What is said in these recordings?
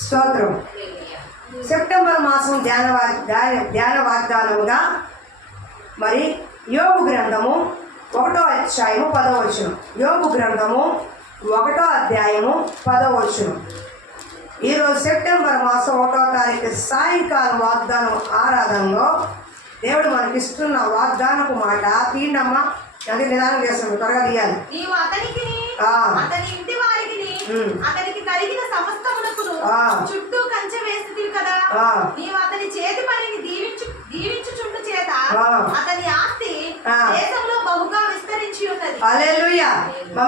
స్తోత్రం. సెప్టెంబర్ మాసం ధ్యాన వాగ్దానముగా మరి యోబు గ్రంథము 1వ అధ్యాయము 10వ వచనం. యోబు గ్రంథము 1వ అధ్యాయము 10వ వచనం. ఈరోజు సెప్టెంబర్ మాసం 1వ తారీఖు సాయంకాలం వాగ్దానం ఆరాధనలో దేవుడు మనకి ఇస్తున్న వాగ్దానపు మాట తీండమ్మ. అది నిదానం చేస్తాను, త్వరగా తీయాలి. నీవు అతనికి అతని ఇంటి వారికి అతనికి కలిగిన సమస్తమునకును చుట్టూ కంచె వేస్తుంది కదా. నీవు అతని చేతి పనిని దీవించుచుండు చేత అతని ఆస్తి దేశంలో బహుగా విస్తరించి ఉన్నది. హల్లెలూయా.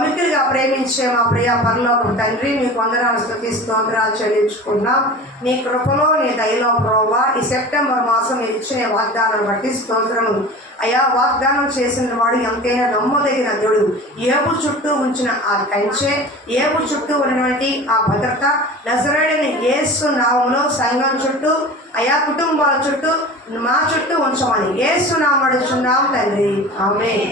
మిక్కిలిగా ప్రేమించే మా ప్రియ పరలోకపు తండ్రి, మీకు వందనాలు స్తుతి స్తోత్రాలు చెల్లించుకున్నాం. నీ కృపలో నీ దయలో ప్రభువా ఈ సెప్టెంబర్ మాసం మీరు ఇచ్చిన వాగ్దానం బట్టి స్తోత్రము అయ్యా. వాగ్దానం చేసిన వాడు ఎంతైనా నమ్మదగిన దేవుడు. యోబు చుట్టూ ఉంచిన ఆ కంచె, యోబు చుట్టూ ఉన్నటువంటి ఆ భద్రత నజరేయుడైన యేసు నామములో సంఘం చుట్టూ అయా కుటుంబాల చుట్టూ మా చుట్టూ ఉంచమని యేసు నామములో అడుగుచున్నాం తండ్రి, ఆమేన్.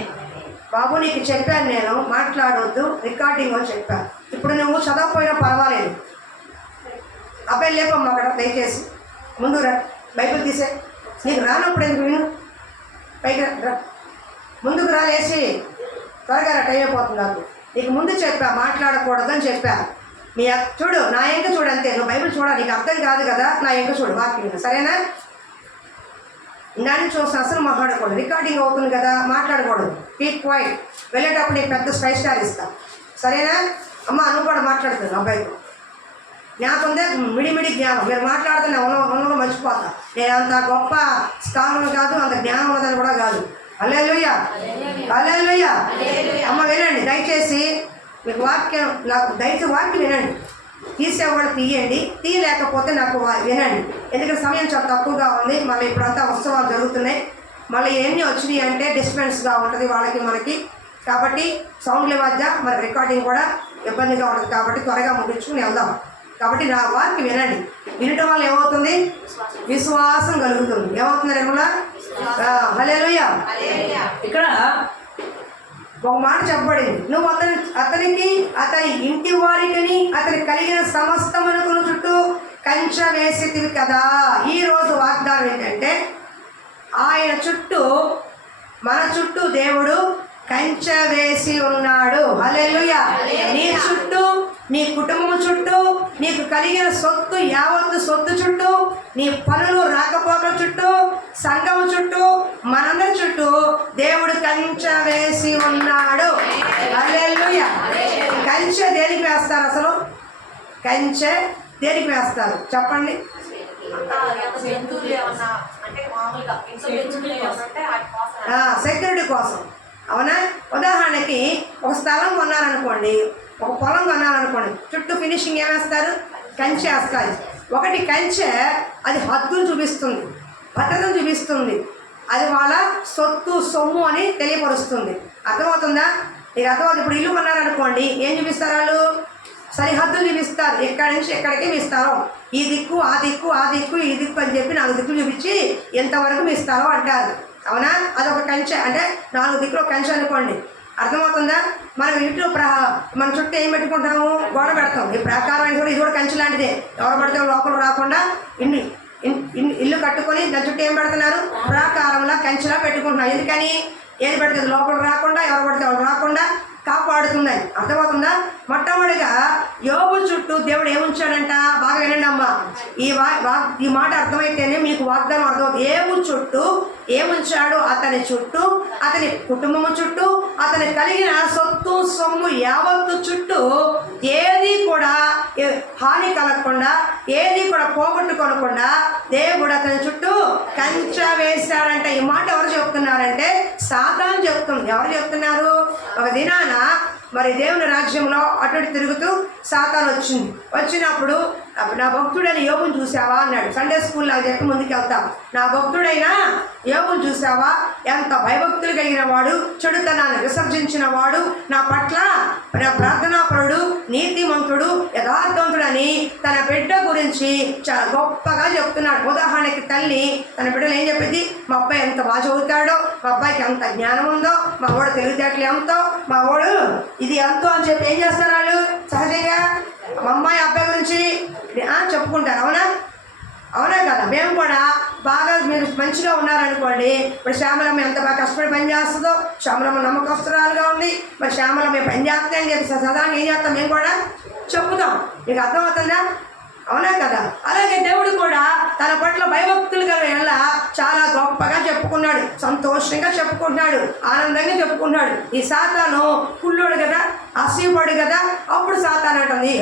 బాబు నీకు చెప్పాను, నేను మాట్లాడవద్దు, రికార్డింగ్ అని చెప్పాను. ఇప్పుడు నువ్వు చదవకపోయినా పర్వాలేదు. అబ్బాయి లేపమ్మా అక్కడ దయచేసి ముందు రా, బైబిల్ తీసే. నీకు రానప్పుడు ఎందుకు విను, పైకి రా, ముందుకు రాలేసి త్వరగా రా, టైం అయిపోతుంది. నాకు నీకు ముందు చెప్పా మాట్లాడకూడదని చెప్పా. మీ చూడు, నా ఎంక చూడు అంతే. నువ్వు బైబిల్ చూడాలి, నీకు అర్థం కాదు కదా, నా ఎంక చూడు వాక్యం, సరేనా? దాన్ని చూసిన అసలు మాట్లాడకూడదు, రికార్డింగ్ అవుతుంది కదా, మాట్లాడకూడదు. Keep quiet. వెళ్ళేటప్పుడు నీకు పెద్ద 5 స్టార్ ఇస్తా, సరేనా? అమ్మ నువ్వు కూడా మాట్లాడుతున్నావు అబ్బాయితో. జ్ఞాపకం ఉందే, మిడిమిడి జ్ఞానం. మీరు మాట్లాడుతున్నా ఉన్నలో మర్చిపోతా. నేను అంత గొప్ప స్కాలర్ కాదు, అంత జ్ఞానం ఉన్నదని కూడా కాదు. హల్లెలూయా, హల్లెలూయా. అమ్మ వినండి దయచేసి, మీకు వాక్యం నాకు దయచేసి వాక్యం వినండి. తీసేవాళ్ళు తీయండి, తీయలేకపోతే నాకు వినండి. ఎందుకంటే సమయం చాలా తక్కువగా ఉంది. మళ్ళీ ఇప్పుడంతా ఉత్సవాలు జరుగుతున్నాయి, మళ్ళీ ఎన్ని వచ్చినాయి అంటే డిస్టర్బెన్స్గా ఉంటుంది వాళ్ళకి మనకి. కాబట్టి సౌండ్ల మధ్య మరి రికార్డింగ్ కూడా ఇబ్బందిగా ఉంటుంది. కాబట్టి త్వరగా ముగించుకుని వెళ్దాం. కాబట్టి నా వాక్యం వినండి. వినటం వల్ల ఏమవుతుంది? విశ్వాసం కలుగుతుంది. ఏమవుతుంది రేములా? హల్లెలూయా. ఇక్కడ ఒక మాట చెప్పబడింది, నువ్వు అతనికి అతని ఇంటి వారికి అతనికి కలిగిన సమస్తమునకు చుట్టూ కంచె వేసితివి కదా. ఈరోజు వాగ్దానం ఏంటంటే ఆయన చుట్టూ, మన చుట్టూ దేవుడు కంచె వేసి ఉన్నాడు. హల్లెలూయా. నీ చుట్టూ, నీ కుటుంబం చుట్టూ, నీకు కలిగిన సొత్తు యావత్తు సొత్తు చుట్టూ, నీ పనులు రాకపోకల చుట్టూ, సంఘం చుట్టూ, మనందరి చుట్టూ దేవుడు కంచె వేసి ఉన్నాడు. హల్లెలూయా. కంచె దేనికి వేస్తారు? అసలు కంచె దేనికి వేస్తారు చెప్పండి? సెక్యూరిటీ కోసం, అవునా? ఉదాహరణకి ఒక స్థలం కొన్నారనుకోండి, ఒక పొలం కొన్నారనుకోండి, చుట్టూ ఫినిషింగ్ ఏమేస్తారు? కంచె వేస్తారు. ఒకటి కంచె అది హద్దులు చూపిస్తుంది, భద్రతను చూపిస్తుంది, అది వాళ్ళ సొత్తు సొమ్ము అని తెలియపరుస్తుంది. అర్థమవుతుందా? మీకు అర్థమవుతుంది. ఇప్పుడు ఇల్లు కొన్నారనుకోండి, ఏం చూపిస్తారు వాళ్ళు? సరిహద్దులు చూపిస్తారు. ఎక్కడి నుంచి ఎక్కడికి మీ స్థలం, ఈ దిక్కు ఆ దిక్కు ఆ దిక్కు ఈ దిక్కు అని చెప్పి 4 దిక్కులు చూపించి ఎంతవరకు మీ స్థలం అంటారు, అవునా? అదొక కంచె. అంటే 4 దిక్కులు కంచె అనుకోండి. అర్థమవుతుందా? మనం ఇంట్లో మన చుట్టూ ఏం పెట్టుకుంటాము? గోడ పెడతాం. ఈ ప్రాకారం అని కూడా ఇది కూడా కంచె లాంటిదే. ఎవరు పడితే లోపల రాకుండా ఇల్లు కట్టుకొని దాని చుట్టూ ఏం పెడుతున్నారు? ప్రాకారంలా కంచెలా పెట్టుకుంటున్నారు. ఎందుకని? ఏది పడితే లోపల రాకుండా, ఎవరు పడితే వాళ్ళు రాకుండా కాపాడుతున్నాయి. అర్థమవుతుందా? మొట్టమొదటిగా యోబు చుట్టూ దేవుడు ఏముంచాడంట? బాగా వినండి అమ్మా. ఈ మాట అర్థమైతేనే మీకు వాగ్దానం అర్థమవుతుంది. యోబు చుట్టూ ఏముంచాడు? అతని చుట్టూ, అతని కుటుంబము చుట్టూ, అతని కలిగిన సొత్తు సొమ్ము యావత్తు చుట్టూ ఏది కూడా హాని కలగకుండా, ఏది కూడా పోగొట్టుకోకుండా దేవుడు అతని చుట్టూ కంచె వేశాడంట. ఈ మాట ఎవరు చెప్తున్నారంటే సాతాను చెప్తుంది. ఎవరు చెప్తున్నారు? ఒక దినాన మరి దేవుని రాజ్యంలో అటు తిరుగుతూ సాతాను వచ్చినప్పుడు నా భక్తుడైన యోబుని చూసావా అన్నాడు. సండే స్కూల్లో చెప్పి ముందుకు వెళ్తాం. నా భక్తుడైన యోబుని చూసావా? ఎంత భయభక్తులు కలిగిన వాడు, చెడుతనాన్ని విసర్జించిన వాడు, నా పట్ల నా ప్రార్థనాపరుడు, నీతిమంతుడు, యథార్థవంతుడని తన బిడ్డ గురించి చాలా గొప్పగా చెప్తున్నాడు. ఉదాహరణకి తల్లి తన బిడ్డలు ఏం చెప్పింది? మా అబ్బాయి ఎంత బాగా చదువుతాడో, మా అబ్బాయికి ఎంత జ్ఞానం ఉందో, మా వాడు తెలివితేటలు ఎంతో, మా వాడు ఇది ఎంతో అని చెప్పి ఏం చేస్తారు వాళ్ళు? సహజంగా మా అమ్మాయి అబ్బాయి గురించి చెప్పుకుంటారు. అవునా అవునా కదా? మేము కూడా బాగా మీరు మంచిగా ఉన్నారనుకోండి, ఇప్పుడు శ్యామలమ్మ ఎంత బాగా కష్టపడి పని చేస్తుందో, శ్యామలమ్మ నమ్మకస్తురాలుగా ఉంది, మరి శ్యామలమ్మ పని చేస్తాయని చెప్పి సదా ఏం చేస్తాం మేము కూడా చెప్పుతాం. మీకు అర్థమవుతుందా? అవునా కదా? అలాగే దేవుడు కూడా తన పట్ల భయభక్తులు గల వల్ల చాలా గొప్పగా చెప్పుకున్నాడు, సంతోషంగా చెప్పుకుంటున్నాడు, ఆనందంగా చెప్పుకుంటున్నాడు. ఈ సాతాను కుళ్ళోడు కదా, అసూయపడు కదా. అప్పుడు సాతాను అంటుంది,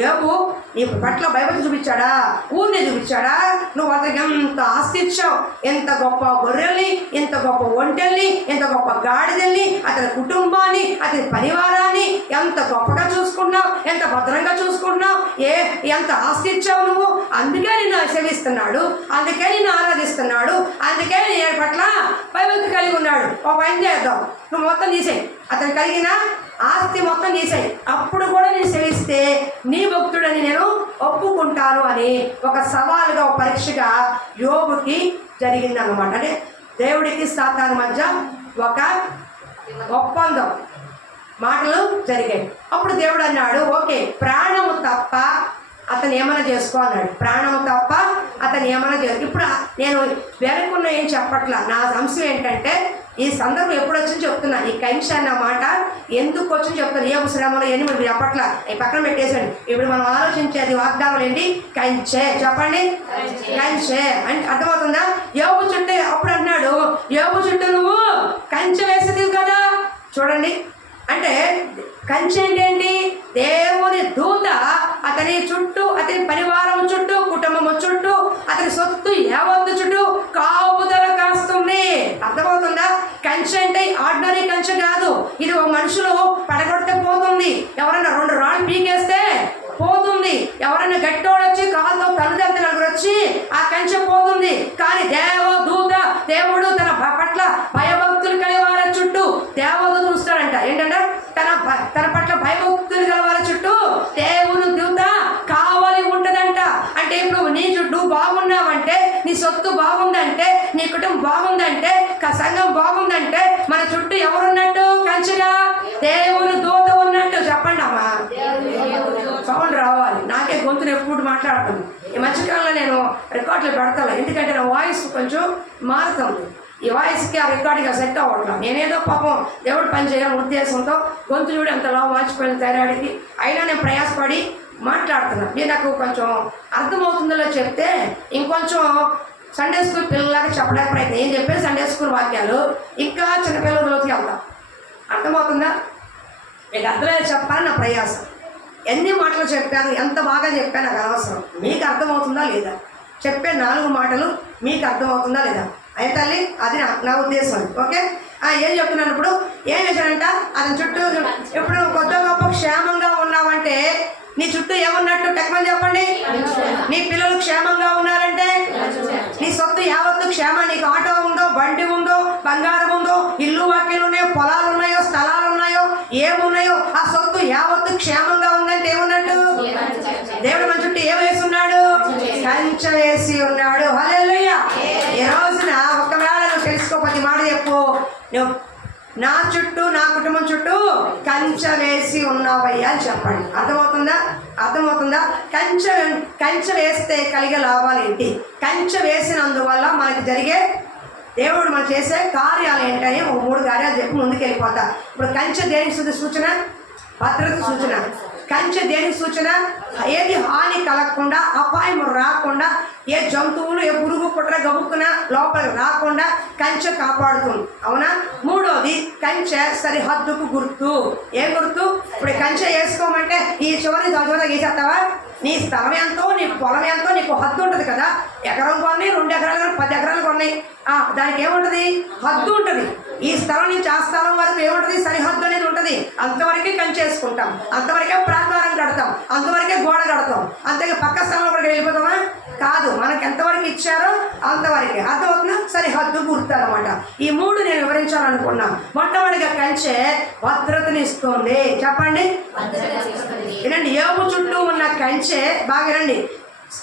యోబు నీ పట్ల భయభక్తి చూపించాడా? ఊరిని చూపించాడా? నువ్వు అతనికి ఎంత ఆస్తి ఇచ్చావు, ఎంత గొప్ప గొర్రెల్ని, ఎంత గొప్ప ఒంటెల్ని, ఎంత గొప్ప గాడిదల్ని, అతని కుటుంబాన్ని, అతని పరివారాన్ని ఎంత గొప్పగా చూసుకున్నావు, ఎంత భద్రంగా చూసుకుంటున్నావు, ఎంత ఆస్తి ఇచ్చావు నువ్వు. అందుకే నిన్ను సేవిస్తున్నాడు, అందుకే నిన్ను ఆరాధిస్తున్నాడు, అందుకే నీ పట్ల భయభక్తి కలిగి ఉన్నాడు. ఒక పని చేద్దాం, నువ్వు మొత్తం తీసేయి, అతను కలిగిన ఆస్తి మొత్తం తీసేయి, అప్పుడు కూడా నేను సేవిస్తే నీ భక్తుడని నేను ఒప్పుకుంటాను అని ఒక సవాలుగా, ఒక పరీక్షగా యోబుకి జరిగిందన్నమాట. అంటే దేవుడికి సాతాను మధ్య ఒక ఒప్పందం, మాటలు జరిగాయి. అప్పుడు దేవుడు అన్నాడు, ఓకే ప్రాణము తప్ప అతను ఏమైనా చేసుకో అన్నాడు. ప్రాణము తప్ప అతను ఏమైనా చేసుకో. ఇప్పుడు నేను వెనకున్న ఏం చెప్పట్లా, నా అంశం ఏంటంటే ఈ సందర్భం ఎప్పుడు వచ్చింది చెప్తున్నా. ఈ కంచె అన్న మాట ఎందుకు వచ్చింది చెప్తాను. ఏ శ్రమలో ఎన్ని మీరు చెప్పట్లా, ఈ పక్కన పెట్టేసండి. ఇప్పుడు మనం ఆలోచించేది వాగ్దానం ఏంటి? కంచె. చెప్పండి, కంచె అంటే అర్థమవుతుందా? యోబు చుట్టూ అప్పుడు అన్నాడు, యోబు చుట్టూ నువ్వు కంచె వేసేది కదా. చూడండి, అంటే కంచె ఏంటి? దేవుని దూత అతని చుట్టూ, అతని పరివారం చుట్టూ, కుటుంబం చుట్టూ, అతని సొత్తు యావత్తు చుట్టూ కాపుదల కాస్తుంది. అర్థమవుతుందా? కంచె అంటే ఆర్డినరీ కంచె కాదు. ఇది ఒక మనుషులు పడగొడితే పోతుంది, ఎవరైనా 2 రాళ్ళు పీకేస్తే పోతుంది, ఎవరైనా గట్టోడు వచ్చి కాలుతో తల్లిదండ్రుల దగ్గర వచ్చి ఆ కంచె పోతుంది. కానీ దేవుడు తన పట్ల భయభక్తులు కలివారి చుట్టూ దేవదూత చూస్తాడంట. ఏంటంటే తన పట్ల భయభక్తులు గలవారి చుట్టూ దేవుని దూత కావాలి ఉంటదంట. అంటే ఇప్పుడు నీ చుట్టూ బాగున్నావంటే, నీ సొత్తు బాగుందంటే, నీ కుటుంబం బాగుందంటే, సంఘం బాగుందంటే మన చుట్టూ ఎవరున్నట్టు? కంచెగా దేవుని దూత ఉన్నట్టు. చెప్పండి అమ్మా, సౌండ్ రావాలి. నాకే గొంతులు ఎప్పుడు మాట్లాడుతుంది. ఈ మధ్యకాలంలో నేను రికార్డులు పెడతాను, ఎందుకంటే నా వాయిస్ కొంచెం మారుతుంది. ఈ వాయిస్కి ఆ రికార్డుగా సెట్ అవ్వట్లేదు. నేనేదో పాపం దేవుడు పని చేయాలని ఉద్దేశంతో గొంతు చూడు ఎంతలా వాచిపోయిన తయారీకి అయినా నేను ప్రయాసపడి మాట్లాడుతున్నాను. నేను నాకు కొంచెం అర్థమవుతుందో చెప్తే ఇంకొంచెం సండే స్కూల్ పిల్లలాగా చెప్పడానికి ప్రయత్నం. ఏం చెప్పేది సండే స్కూల్ వాక్యాలు ఇంకా చిన్నపిల్లలలోకి వెళ్తాం. అర్థమవుతుందా? మీకు అర్థమయ్యే చెప్పాలని నా ప్రయాసం. ఎన్ని మాటలు చెప్పాను, ఎంత బాగా చెప్పాను నాకు అనవసరం. మీకు అర్థమవుతుందా లేదా? చెప్పే 4 మాటలు మీకు అర్థమవుతుందా లేదా? అయితే తల్లి, అది నా ఉద్దేశం. ఓకే, ఏం చెప్తున్నాను ఇప్పుడు? ఏం చేశాడంట? అతని చుట్టూ ఇప్పుడు కొత్త గొప్ప క్షేమంగా ఉన్నావంటే నీ చుట్టూ ఏమన్నట్టు? టెక్మని చెప్పండి. నీ పిల్లలు క్షేమంగా ఉన్నారంటే నీ సొత్తు యావత్తు క్షేమం. నీకు ఆటో ఉందో, బండి ఉందో, బంగారం ఉందో, ఇల్లు వాకిలు ఉన్నాయో, పొలాలు ఉన్నాయో, స్థలాలు ఉన్నాయో, ఏమున్నాయో ఆ సొత్తు యావత్తు క్షేమంగా ఉందంటే ఏమున్నట్టు? దేవుడు మన చుట్టూ ఏం వేసి ఉన్నాడు? కంచె వేసి ఉన్నాడు. హల్లెలూయా. ఈ రోజున ఒకవేళ నువ్వు తెలుసుకోకపోతే మాట చెప్పు, నువ్వు నా చుట్టూ, నా కుటుంబం చుట్టూ కంచె వేసి ఉన్నావయ్యా అని చెప్పండి. అర్థమవుతుందా? కంచె వేస్తే కలిగే లాభాలు ఏంటి? కంచె వేసినందువల్ల మనకి జరిగే, దేవుడు మనం చేసే కార్యాలు ఏంటని ఒక 3 కార్యాలు చెప్పి ముందుకు వెళ్ళిపోతా. ఇప్పుడు కంచె దేనికి సూచన? భద్రత సూచన. కంచె దేనికి సూచన? ఏది హాని కలగకుండా, అపాయం రాకుండా, ఏ జంతువులు, ఏ పురుగు పుట్ర గబుక్కున లోపలికి రాకుండా కంచె కాపాడుతుంది. అవునా? 3వది కంచె సరిహద్దుకు గుర్తు. ఏం గుర్తు? ఇప్పుడు కంచె వేసుకోమంటే ఈ చివరి వేసేస్తావా? నీ స్థలం ఎంతో, నీ పొలం ఎంతో, నీకు హద్దు ఉంటుంది కదా. ఎకరం కొన్ని, 2 ఎకరాలు కానీ 10 ఎకరాలు కొన్నాయి, దానికి ఏముంటుంది? హద్దు ఉంటుంది. ఈ స్థలం నుంచి ఆ స్థలం వరకు ఏముంటుంది? సరిహద్దు అనేది ఉంటుంది. అంతవరకే కంచేసుకుంటాం, అంతవరకే ప్రాకారం కడతాం, అంతవరకే గోడ కడతాం. అంతేగా పక్క స్థలంలో కూడా వెళ్ళిపోతామా? కాదు, మనకు ఎంతవరకు ఇచ్చారో అంతవరకే. అర్థమవుతుందా? సరిహద్దు గుర్తు అనమాట. ఈ 3 నేను వివరించాలనుకున్నా. మొట్టమొదటిగా కంచె భద్రతనిస్తుంది. చెప్పండి, వినండి. యోబు చుట్టూ ఉన్న కంచె బాగా వినండి.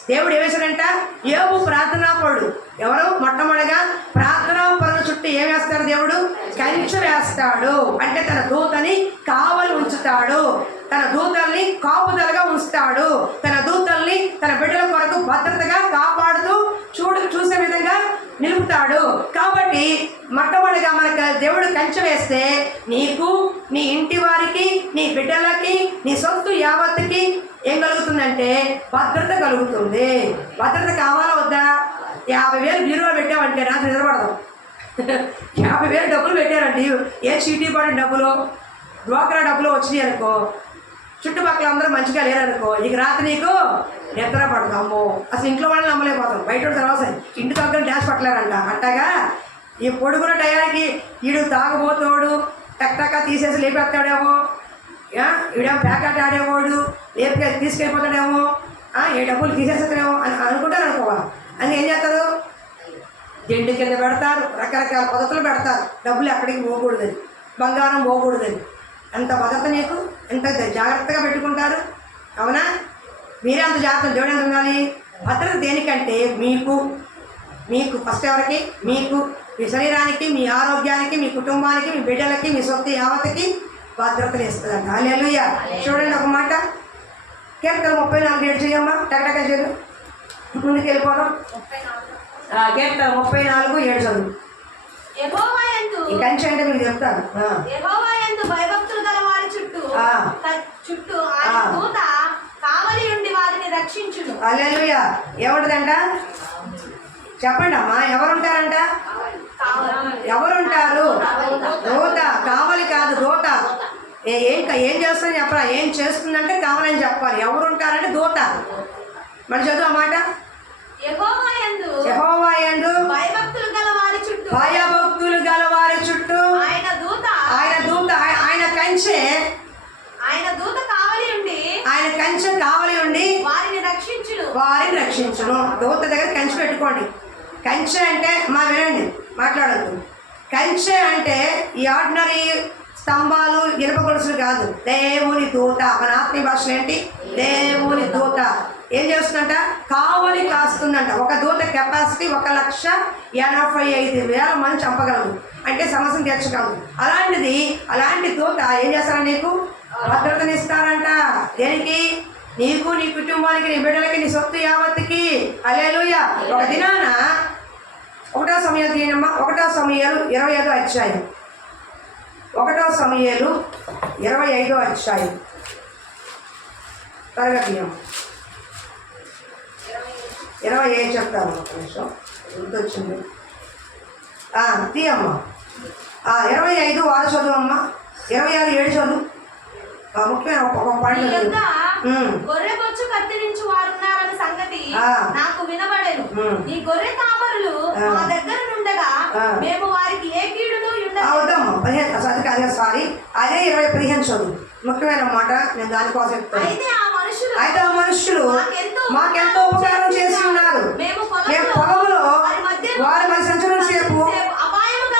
దేవుడు ఏమేశాడంట? యోబు ప్రార్థనాపరుడు. ఎవరు? మొట్టమొదటిగా ప్రార్థనా పరుల చుట్టూ ఏం వేస్తాడు దేవుడు? కంచె వేస్తాడు. అంటే తన దూతని కావలి ఉంచుతాడు, తన దూతల్ని కాపుదలగా ఉంచుతాడు, తన దూతల్ని తన బిడ్డల కొరకు భద్రతగా కాపాడుతూ చూసే విధంగా నిలుపుతాడు. కాబట్టి మొట్టమొదటిగా మనకు దేవుడు కంచె వేస్తే నీకు, నీ ఇంటి వారికి, నీ బిడ్డలకి, నీ సొత్తు యావత్తుకి ఏం కలుగుతుందంటే భద్రత కలుగుతుంది. భద్రత కావాలా వద్దా? 50,000 బీరువా పెట్టామంటే రాత్రి నిద్రపడదాం. 50,000 డబ్బులు పెట్టారండి, ఏ చీటీ పడిన డబ్బులు, డ్వాక్రా డబ్బులు వచ్చినాయి అనుకో, చుట్టుపక్కల అందరూ మంచిగా లేరనుకో, ఇక రాత్రి నీకు నిద్ర పడదు. అమ్మో, అసలు ఇంట్లో వాళ్ళని నమ్మలేకపోతాం, బయట తర్వాత ఇంటి పక్కన డ్యాన్స్ పట్టలేరంట. అట్టగా ఈ పొడుగున టయానికి వీడు తాగబోతాడు, టక్ తీసేసి లేపేస్తాడేమో, వీడేమో ప్యాకెట్ ఆడేవాడు, లేపి తీసుకెళ్ళిపోతాడేమో, ఏ డబ్బులు తీసేస్తాడేమో అని అనుకుంటారు అనుకోవాలి. అని ఏం చేస్తారు? దిండు కింద పెడతారు, రకరకాల పద్ధతులు పెడతారు, డబ్బులు ఎక్కడికి పోకూడదని, బంగారం పోకూడదని. ఎంత భద్రత నీకు, ఎంత జాగ్రత్తగా పెట్టుకుంటారు. అవునా? మీరే అంత జాగ్రత్త, దేవుడు ఎంత ఉండాలి? భద్రత దేనికంటే మీకు ఫస్ట్ ఎవరికి? మీకు, మీ శరీరానికి, మీ ఆరోగ్యానికి, మీ కుటుంబానికి, మీ బిడ్డలకి, మీ సొత్తు యావత్తుకి భద్రతలు ఇస్తుందంట. హల్లెలూయా. చూడండి ఒక మాట, కీర్తన 34:7 చేయమ్మా, టకటక చదువు, ముందుకు వెళ్ళిపోదాం. కీర్తన 34:7 చదువు. ఈ కంచె అంటే మీకు చెప్తాను. భయభక్తులు గల వారి చుట్టూ ఆయన దూత కావలి ఉండి వారిని రక్షించును. హల్లెలూయా. ఏముంటదంట చెప్పండి అమ్మా, ఎవరుంటారంట? ఎవరుంటారు? దూత. కావలి కాదు, దూత. ఏం చేస్తుందని చెప్పరా, ఏం చేస్తుందంటే కావాలని చెప్పాలి. ఎవరుంటారంటే దూత. మరి చదువు ఆ మాట. యెహోవా యందు భయభక్తులు గల వారి చుట్టూ ఆయన దూత ఆయన కంచె కావలి ఉండి వారిని రక్షించును. దూత దగ్గర కంచె పెట్టుకోండి. కంచె అంటే వినండి, మాట్లాడద్దు. కంచె అంటే ఈ ఆర్డినరీ స్తంభాలు, ఇనుప గొలుసులు కాదు, దేవుని దూత. మన ఆత్మీయ భాషలో ఏంటి? దేవుని దూత. ఏం చేస్తుందంట? కావలి కాస్తుందంట. ఒక దూత కెపాసిటీ 1,85,000 మంది చంపగలదు, అంటే సమస్యను తీర్చగలదు. అలాంటి దూత ఏం చేస్తారా? నీకు భద్రతనిస్తారంట. దేనికి? నీకు, నీ కుటుంబానికి, నీ బిడ్డలకి, నీ సొత్తు యావత్తుకి. హల్లెలూయా. ఒక దినాన 1 సమూయేలు తీయనమ్మా, 1 సమూయేలు 25వ అధ్యాయం. 1 సమూయేలు 25వ అధ్యాయం త్వరగా తీయమ్మ. 25 చెప్తాను, ఒక నిమిషం గుర్తొచ్చింది. తీయమ్మా. 25 వారు చదువమ్మా, 26:7 చదువు. ముఖ్యమైన ఒక పాయింట్. గొర్రెబొచ్చు కత్తిరించు వారున్నారన్న సంగతి నాకు వినబడేను. ఈ గొర్రె కాపరులు మా దగ్గర నుండగా మేము వారికి ఏ కీడును అవుతామ్మా. 15 సారీ, అదే 20-15 చదువు. ముఖ్యమైన మాట, నేను దానికోసం చెప్తాను. అయితే ఆ మనుషులు మాకెంతో ఉపకారం చేసి ఉన్నారు. మేము పొలంలో వారి మధ్య సంచలనం సేపు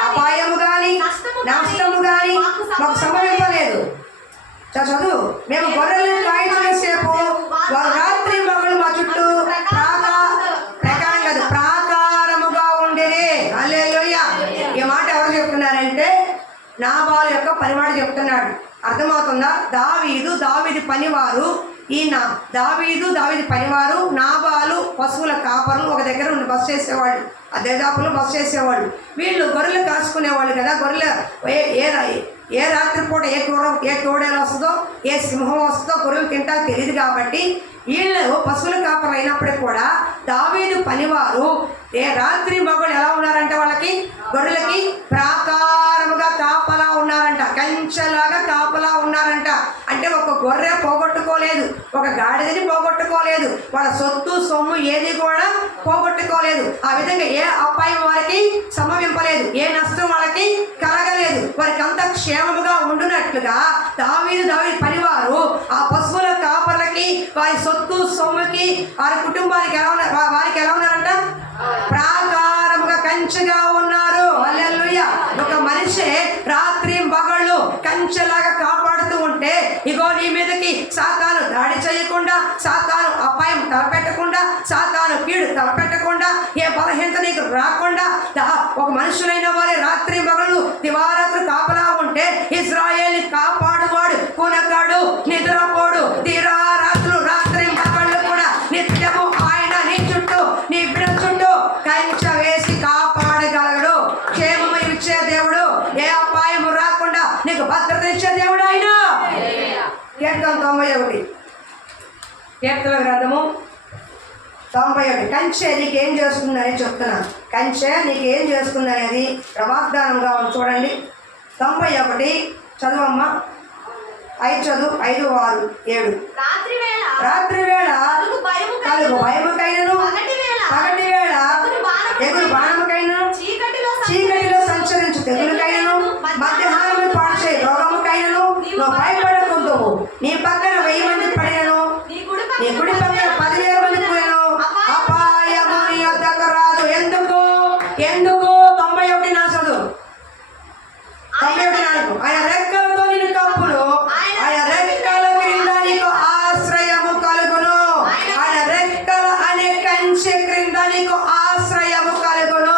అపాయము గాని నష్టము గాని మాకు సంభవించలేదు. చదువు. మేము గొర్రెలను కాయించే సేపు వారు రాత్రి మగలు మా చుట్టూ ప్రాకారముగా ఉండేది. హల్లెలూయా. ఈ మాట ఎవరు చెప్తున్నారంటే నాబాలు యొక్క పనివాడు చెప్తున్నాడు. అర్థమవుతుందా? దావీదు పనివారు. ఈయన దావీదు పనివారు, నాబాలు పశువుల కాపర్లు ఒక దగ్గర ఉండి బస చేసేవాళ్ళు, ఆ దరిదాపులో బస చేసేవాళ్ళు. వీళ్ళు గొర్రెలు కాసుకునేవాళ్ళు కదా. గొర్రెలు ఏ రాత్రిపూట ఏ తోడేలు వస్తుందో, ఏ సింహం వస్తుందో గొర్రెలు తింటా తెలియదు. కాబట్టి వీళ్ళు పశువుల కాపర్లు అయినప్పటికీ కూడా దావీదు పనివారు రాత్రి మగళ్ళు ఎలా ఉన్నారంటే వాళ్ళకి, గొర్రెలకి ప్రాకారముగా కాపలా ఉన్నారంట, కంచెలాగా కాపలా ఉన్నారంట. అంటే ఒక గొర్రె పోగొట్టుకోలేదు, ఒక గాడిదని పోగొట్టుకోలేదు, వాళ్ళ సొత్తు సొమ్ము ఏది కూడా పోగొట్టుకోలేదు. ఆ విధంగా ఏ అపాయం వారికి సంభవింపలేదు, ఏ నష్టం వాళ్ళకి కలగలేదు. వారికి అంత క్షేమముగా ఉండునట్లుగా దావీదు పనివారు ఆ పశువుల కాపర్లకి, వారి సొత్తు సొమ్ముకి, వారి కుటుంబానికి వారికి ఎలా ఉన్నారంట? ప్రాకారముగా కంచెగా ఉన్నారు. హల్లెలూయా. ఒక మనిషి రాత్రి మగళ్ళు కంచెలాగా కాపాడుతూ ఉంటే, ఇగో నీ మీదకి సాతాను దాడి చేయకుండా, సాతాను అపాయం తలపెట్టకుండా, సాతాను కీడు తలపెట్టకుండా, ఏ బలహీనత నీకు రాకుండా, ఒక మనుషులైన వారి రాత్రి మగళ్ళు దివారాత్రి కాపలా ఉంటే ఇశ్రాయేలు కాపాడువాడు కునగాడు, నిద్రపోడు, దివారాత్రులు రాత్రి మగళ్ళు కూడా నిత్యము ఆయన నీ చుట్టూ, నీ బిడ్డ చుట్టూ కంచె వేసి కాపాడగలడు. క్షేమము ఇచ్చే దేవుడు, ఏ అపాయము రాకుండా నీకు భద్రత ఇచ్చే దేవుడు ఆయన. కీర్తన 91, కీర్తన గ్రంథము 91. కంచె నీకేం చేస్తుందని చెప్తున్నాను. కంచె నీకేం చేస్తుందనేది వాగ్దానంగా చూడండి. 91 చదువమ్మ. 5 చదువు. 5, 6, 7. రాత్రి వేళ కలుగు భయముకైనను, పగటి వేళ ఎగురు బాణముకైనను, చీకటిలో సంచరించు తెగులుకైనను, మధ్యాహ్నము పాడ్చే రోగముకైనను నువ్వు భయపడకుందువు. నీ పక్కన 1000 మంది పడినను, నీ కుడి పక్కన 10,000 మంది పోయాను, అపాయము నీ వద్దకు రాదు. ఎందుకు 91 నా చదువు. 91 ఆయన రెక్కలతో నిన్ను కప్పును, ఆయన రెక్కల క్రింద నీకు ఆశ్రయము కలుగును. ఆయన రెక్కల అనే కంచె క్రింద నీకు ఆశ్రయము కలుగును.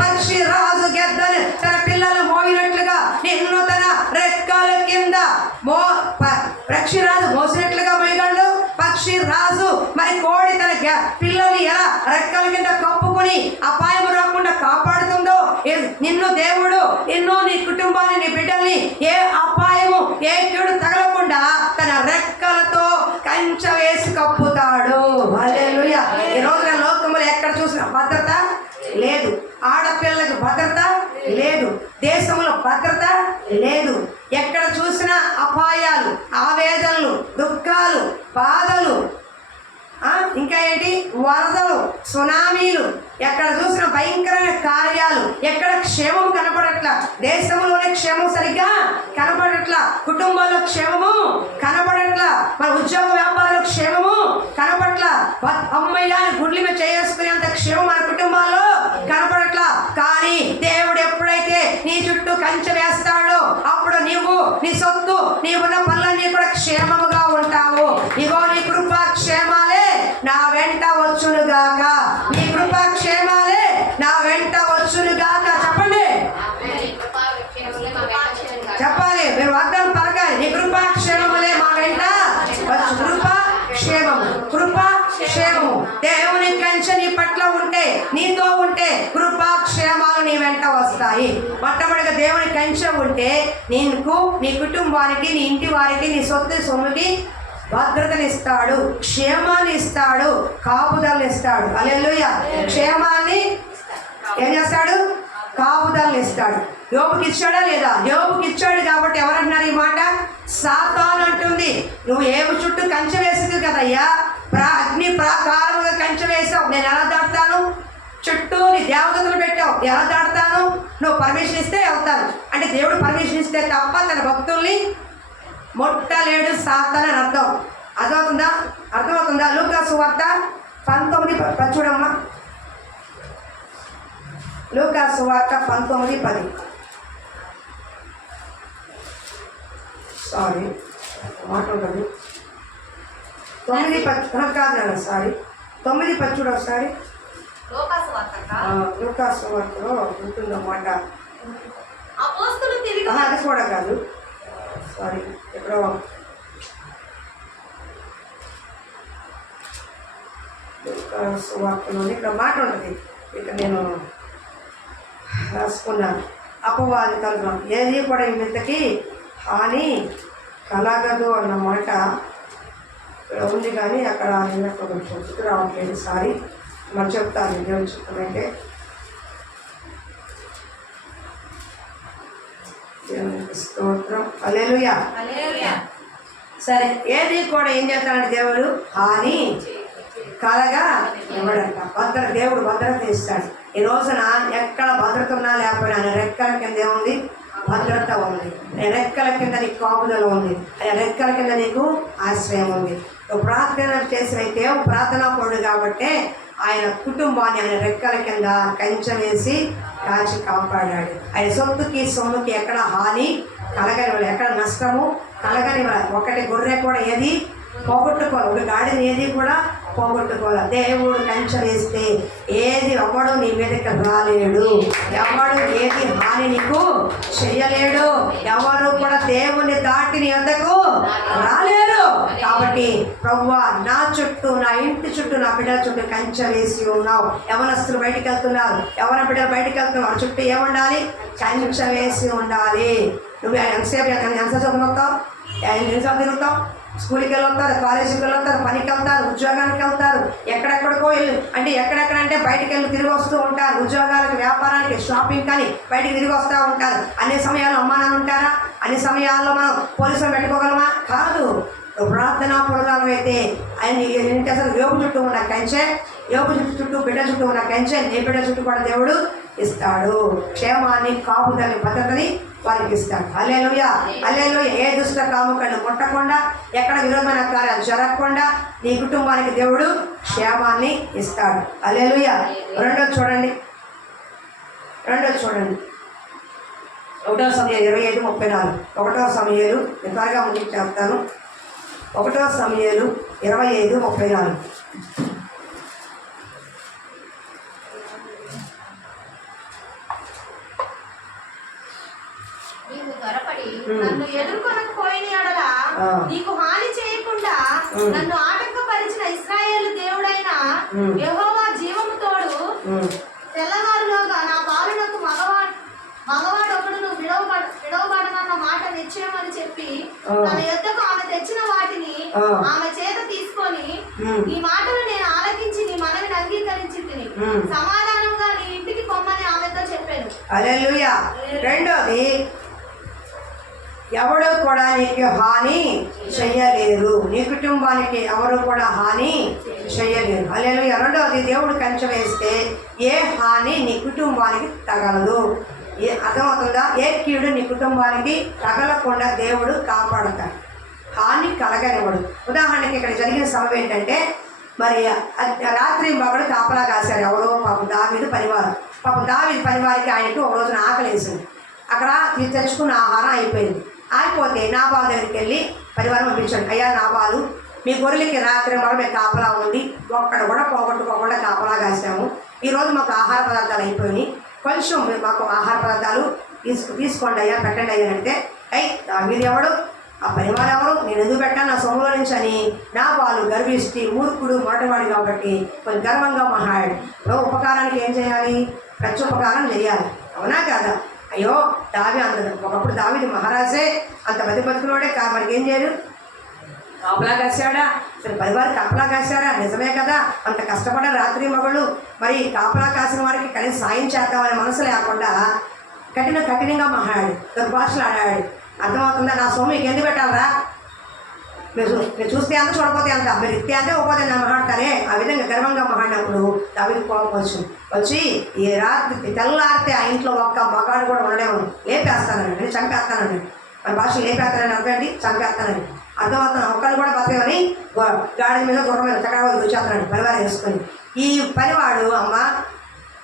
పక్షి రాజు గెద్దను తన పిల్లలు మోయినట్లుగా నిన్ను తన రెక్కల కింద పక్షిరాజు మోసినట్లుగా మోయగలడు. పక్షి రాజు మరి కోడి తన పిల్లల్ని ఎలా రెక్కల కింద కప్పుకొని అపాయం రాకుండా కాపాడుతుందో, నిన్ను దేవుడు నీ కుటుంబాన్ని, నీ బిడ్డల్ని ఏ అపాయము, ఏ కీడు తగలకుండా తన రెక్కలతో కంచె వేసి కప్పుతాడు. హల్లెలూయా. ఈ రోజున లోకములు ఎక్కడ చూసిన భద్రత లేదు. ఆడపిల్లలకు భద్రత లేదు. దేశంలో భద్రత లేదు. ఎక్కడ చూసినా అపాయాలు, ఆవేదనలు, దుఃఖాలు, బాధలు, ఇంకా ఏంటి, వరదలు, సునామీలు, ఎక్కడ చూసిన భయంకరమైన కార్యాలు. ఎక్కడ క్షేమం కనపడట్లా. దేశంలోనే క్షేమం సరిగ్గా కనపడట్లా. కుటుంబాల్లో క్షేమము కనపడట్లా. మన ఉద్యోగ వ్యాపారంలో క్షేమము కనపడట్లా. అమ్మాయిలాని గుడ్ల మీద చేసుకునేంత క్షేమం మన కుటుంబాల్లో కనపడట్లా. కానీ దేవుడు ఎప్పుడైతే నీ చుట్టూ కంచె వేస్తాడో అప్పుడు నీవు, నీ సొత్తు, నీవున్న పనులన్నీ కూడా క్షేమముగా ఉంటావు. ఇగో నీ కృపా క్షేమాలే నా వెంట వచ్చునుగాక. నీ కృపా క్షేమాలే నా వెంట వచ్చునుగాక. చెప్పండి, చెప్పాలి. మీరు వాగ్దానం పలకాలి. నీ కృపా క్షేమములే మా వెంట వచ్చు. కృపా క్షేమము, కృపా క్షేమము. దేవుని కంచె నీ పట్ల ఉంటే, నీతో ఉంటే కృపా క్షేమాలు నీ వెంట వస్తాయి. మొట్టమొదటిగా దేవుని కంచె ఉంటే నీకు, నీ కుటుంబానికి, నీ ఇంటి వారికి, నీ సొత్తు సొమ్ముకి భద్రతనిస్తాడు, క్షేమాన్ని ఇస్తాడు, కాపుదలను ఇస్తాడు. హల్లెలూయా. క్షేమాన్ని ఏం చేస్తాడు? కాపుదలను ఇస్తాడు. యోబుకి ఇచ్చాడా లేదా? యోబుకి ఇచ్చాడు. కాబట్టి ఎవరంటున్నారు ఈ మాట? సాతాను అంటుంది, నువ్వు ఏవు చుట్టూ కంచె వేసింది కదయ్యా, అగ్ని ప్రాకారముగా కంచె వేసావు, నేను ఎలా దాటుతాను? చుట్టూ నీ దేవతలు పెట్టావు, ఎలా దాటుతాను? నువ్వు పర్మిషన్ ఇస్తే వెళ్తాను అంటే, దేవుడు పర్మిషన్ ఇస్తే తప్ప తన భక్తుల్ని ముట్టలేడు సాతాను అని అర్థం. అర్థమవుతుందా? లూకా సువార్త 19 చూడమ్మా. లూకా సువార్త 19:10. సారీ, మాట ఉంటుంది. 9:10 కాదు నాన్న, సారీ 9:10 చూడ ఒకసారి. లూకా సువార్తలో ఉంటుందన్నమాట. అది కూడా కాదు, సారీ, ఎక్కడో సువార్తలోని ఇక్కడ మాట ఉంటుంది. ఇక్కడ నేను రాసుకున్నాను. అపవాది కలగం ఏది కూడా ఇంతకి హాని కలగదు అన్న మాట ఇక్కడ ఉంది. కానీ అక్కడ కొంచెం గుర్తు రావట్లేదు. సారీ, మనం చెప్తాను. దేవుని చెప్తానంటే స్తోత్రం. హల్లెలూయా. సరే, ఏది కూడా ఏం చేస్తాడంటే దేవుడు హాని కలగా ఇవ్వడంట. దేవుడు భద్రత ఇస్తాడు. ఈ రోజున ఎక్కడ భద్రత ఉన్నా లేకపోయినా ఆయన రెక్కల కింద ఏముంది? భద్రత ఉంది. రెక్కల కింద నీకు కాపుదల ఉంది. ఆయన రెక్కల కింద నీకు ఆశ్రయం ఉంది. నువ్వు ప్రార్థన చేసిన దేవుడు ప్రార్థనా పరుడు కాబట్టి ఆయన కుటుంబాన్ని ఆయన రెక్కల కింద కంచె వేసి కాచి కాపాడాడు. ఆయన సొత్తుకి సొమ్ముకి ఎక్కడ హాని కలగనివ్వాలి. ఎక్కడ నష్టము కలగనివ్వాలి. ఒకటి గొర్రె కూడా ఏది పోగొట్టుకోవాలి, ఒక గాడిని ఏది కూడా పోగొట్టుకోవాలి. దేవుడు కంచె వేస్తే ఏది ఎవడు నీ మీదకి రాలేడు, ఎవడు ఏది హాని నీకు చెయ్యలేడు, ఎవరు కూడా దేవుని దాటి నీ వద్దకు రాలేరు. కాబట్టి ప్రభువా, నా చుట్టూ, నా ఇంటి చుట్టూ, నా బిడ్డల చుట్టూ కంచె వేసి ఉన్నావు. యవనస్తులు బయటికి వెళ్తున్నారు, యవన బిడ్డలు బయటికి వెళ్తున్నారు, వాళ్ళ చుట్టూ ఏముండాలి? కంచె వేసి ఉండాలి. నువ్వు ఎంతసేపు చదువుతావు, ఎన్నిసార్లు తిరుగుతావు? స్కూల్కి వెళ్తారు, కాలేజీకి వెళ్తారు, పనికి వెళ్తారు, ఉద్యోగానికి వెళ్తారు, ఎక్కడెక్కడికో వెళ్ళి అంటే ఎక్కడెక్కడంటే బయటికి వెళ్ళి తిరిగి వస్తూ ఉంటారు. ఉద్యోగాలకు, వ్యాపారానికి, షాపింగ్ కానీ బయటికి తిరిగి వస్తూ ఉంటారు. అన్ని సమయాల్లో అమ్మా నాన్న ఉంటారా? అన్ని సమయాల్లో మనం పోలీసులు పెట్టుకోగలమా? కాదు. ప్రార్థనా పొరగాలం అయితే ఆయన ఏంటి అసలు యోగు చుట్టూ ఉన్న కంచె, యోగు చుట్టూ బిడ్డ చుట్టూ ఉన్న కంచె నీ బిడ్డ చుట్టూ కూడా దేవుడు ఇస్తాడు. క్షేమాన్ని, కాపుదలని, భద్రతని వారికి ఇస్తాడు. హల్లెలూయా, హల్లెలూయా. ఏ దుష్ట కాముకలను ముట్టకుండా, ఎక్కడ విరోధమైన కార్యాలు జరగకుండా నీ కుటుంబానికి దేవుడు క్షేమాన్ని ఇస్తాడు. హల్లెలూయా. రెండోది చూడండి, 1 సమూయేలు 25:34. 1 సమూయేలు త్వరగా ముందుకు చెప్తాను. 1 సమూయేలు 25:34. నన్ను ఎదుర్కొనకపోయిన యెడల నీకు హాని చేయకుండా నన్ను ఆటంకపరిచిన ఇశ్రాయేలు దేవుడైన యెహోవా జీవము తోడు, తెల్లవారులోగా నా పాలనకు మగవాడొకడు విడవబడనన్న మాట నిశ్చయమని చెప్పి తన యొద్దకు ఆమె తెచ్చిన వాటిని ఆమె చేత తీసుకొని, ఈ మాటలు నేను ఆలకించి నీ మనవిని అంగీకరించి తిని సమాధానంగా నీ ఇంటికి పొమ్మని ఆమెతో చెప్పాను. హల్లెలూయా. రెండోది, ఎవడు కూడా నీకు హాని చెయ్యలేరు, నీ కుటుంబానికి ఎవరు కూడా హాని చెయ్యలేరు. హల్లెలూయా. రెండవది, దేవుడు కంచె వేస్తే ఏ హాని నీ కుటుంబానికి తగలదు. అర్థమవుతుందా? ఏ కీడు నీ కుటుంబానికి తగలకుండా దేవుడు కాపాడుతాడు, హాని కలగనివ్వడు. ఉదాహరణకి ఇక్కడ జరిగిన సమయం ఏంటంటే, మరి రాత్రి మగడు కాపలా కాశారు ఎవరో, పాపం దావీదు పనివారు. పాపం దావీదు పనివారికి ఆయనకి ఒక రోజున ఆకలి వేసింది. అక్కడ తెచ్చుకున్న ఆహారం అయిపోయింది. ఆగిపోతే నాబాలు దగ్గరికి వెళ్ళి పరివారం పంపించాడు. అయ్యా నాబాలు, మీ గొర్రెలకి రాత్రి మగడు మేము కాపలా ఉండి ఒక్కడ కూడా పోగొట్టుకోకుండా కాపలా కాసాము. ఈరోజు మాకు ఆహార పదార్థాలు అయిపోయినాయి, కొంచెం మాకు ఆహార పదార్థాలు తీసుకోండి అయ్యా, పెట్టండి అయ్యా అంటే, దావీదు ఎవడు, ఆ పనివారు ఎవరు, నేను ఎందుకు పెట్టాను నా సొమ్ములో నుంచి అని నాబాలు గర్విష్టి, మూర్ఖుడు, మొరటవాడు కాబట్టి కొంచెం గర్వంగా మాట్లాడాడు. ఉపకారానికి ఏం చేయాలి? ప్రత్యుపకారం చేయాలి, అవునా కాదా? అయ్యో దావి అందరు ఒకప్పుడు దావీదు మహారాజే, అంత బతిబతుకులోడే మనకి ఏం చేయరు? కాపలా కాశాడా? అసలు పరివారు కాపలా కాశారా? నిజమే కదా, అంత కష్టపడ్డ రాత్రి మగళ్ళు. మరి కాపలా కాసిన వారికి కనీసం సాయం చేద్దామనే మనసు లేకుండా కఠినంగా మాట్లాడాడు, దుర్భాషలు ఆడాడు. అర్థమవుతుందా? నా సొమ్ము మీకు ఎందుకు పెట్టాలరా? మీరు చూస్తే అంత, చూడకపోతే అంత, మీరు ఇస్తే అంతే, ఒక్కపోతే నేను మాట్లాడతారే. ఆ విధంగా గర్వంగా మాట్లాడినప్పుడు దావీదు కోపం వచ్చి ఈ రాత్రి తెల్లారితే ఆ ఇంట్లో ఒక్క మగాడు కూడా ఉండడేమో, లేపేస్తానండి, చంపేస్తానండి. మన భాష లేపేస్తానని అర్థండి, చంపేస్తానని అర్థమవుతున్నాను. ఒక్కళ్ళు కూడా బతకమని గాడి మీద, గుర్ర మీద చక్కగా వచ్చేస్తానండి పరివారం వేసుకొని. ఈ పనివాడు, అమ్మ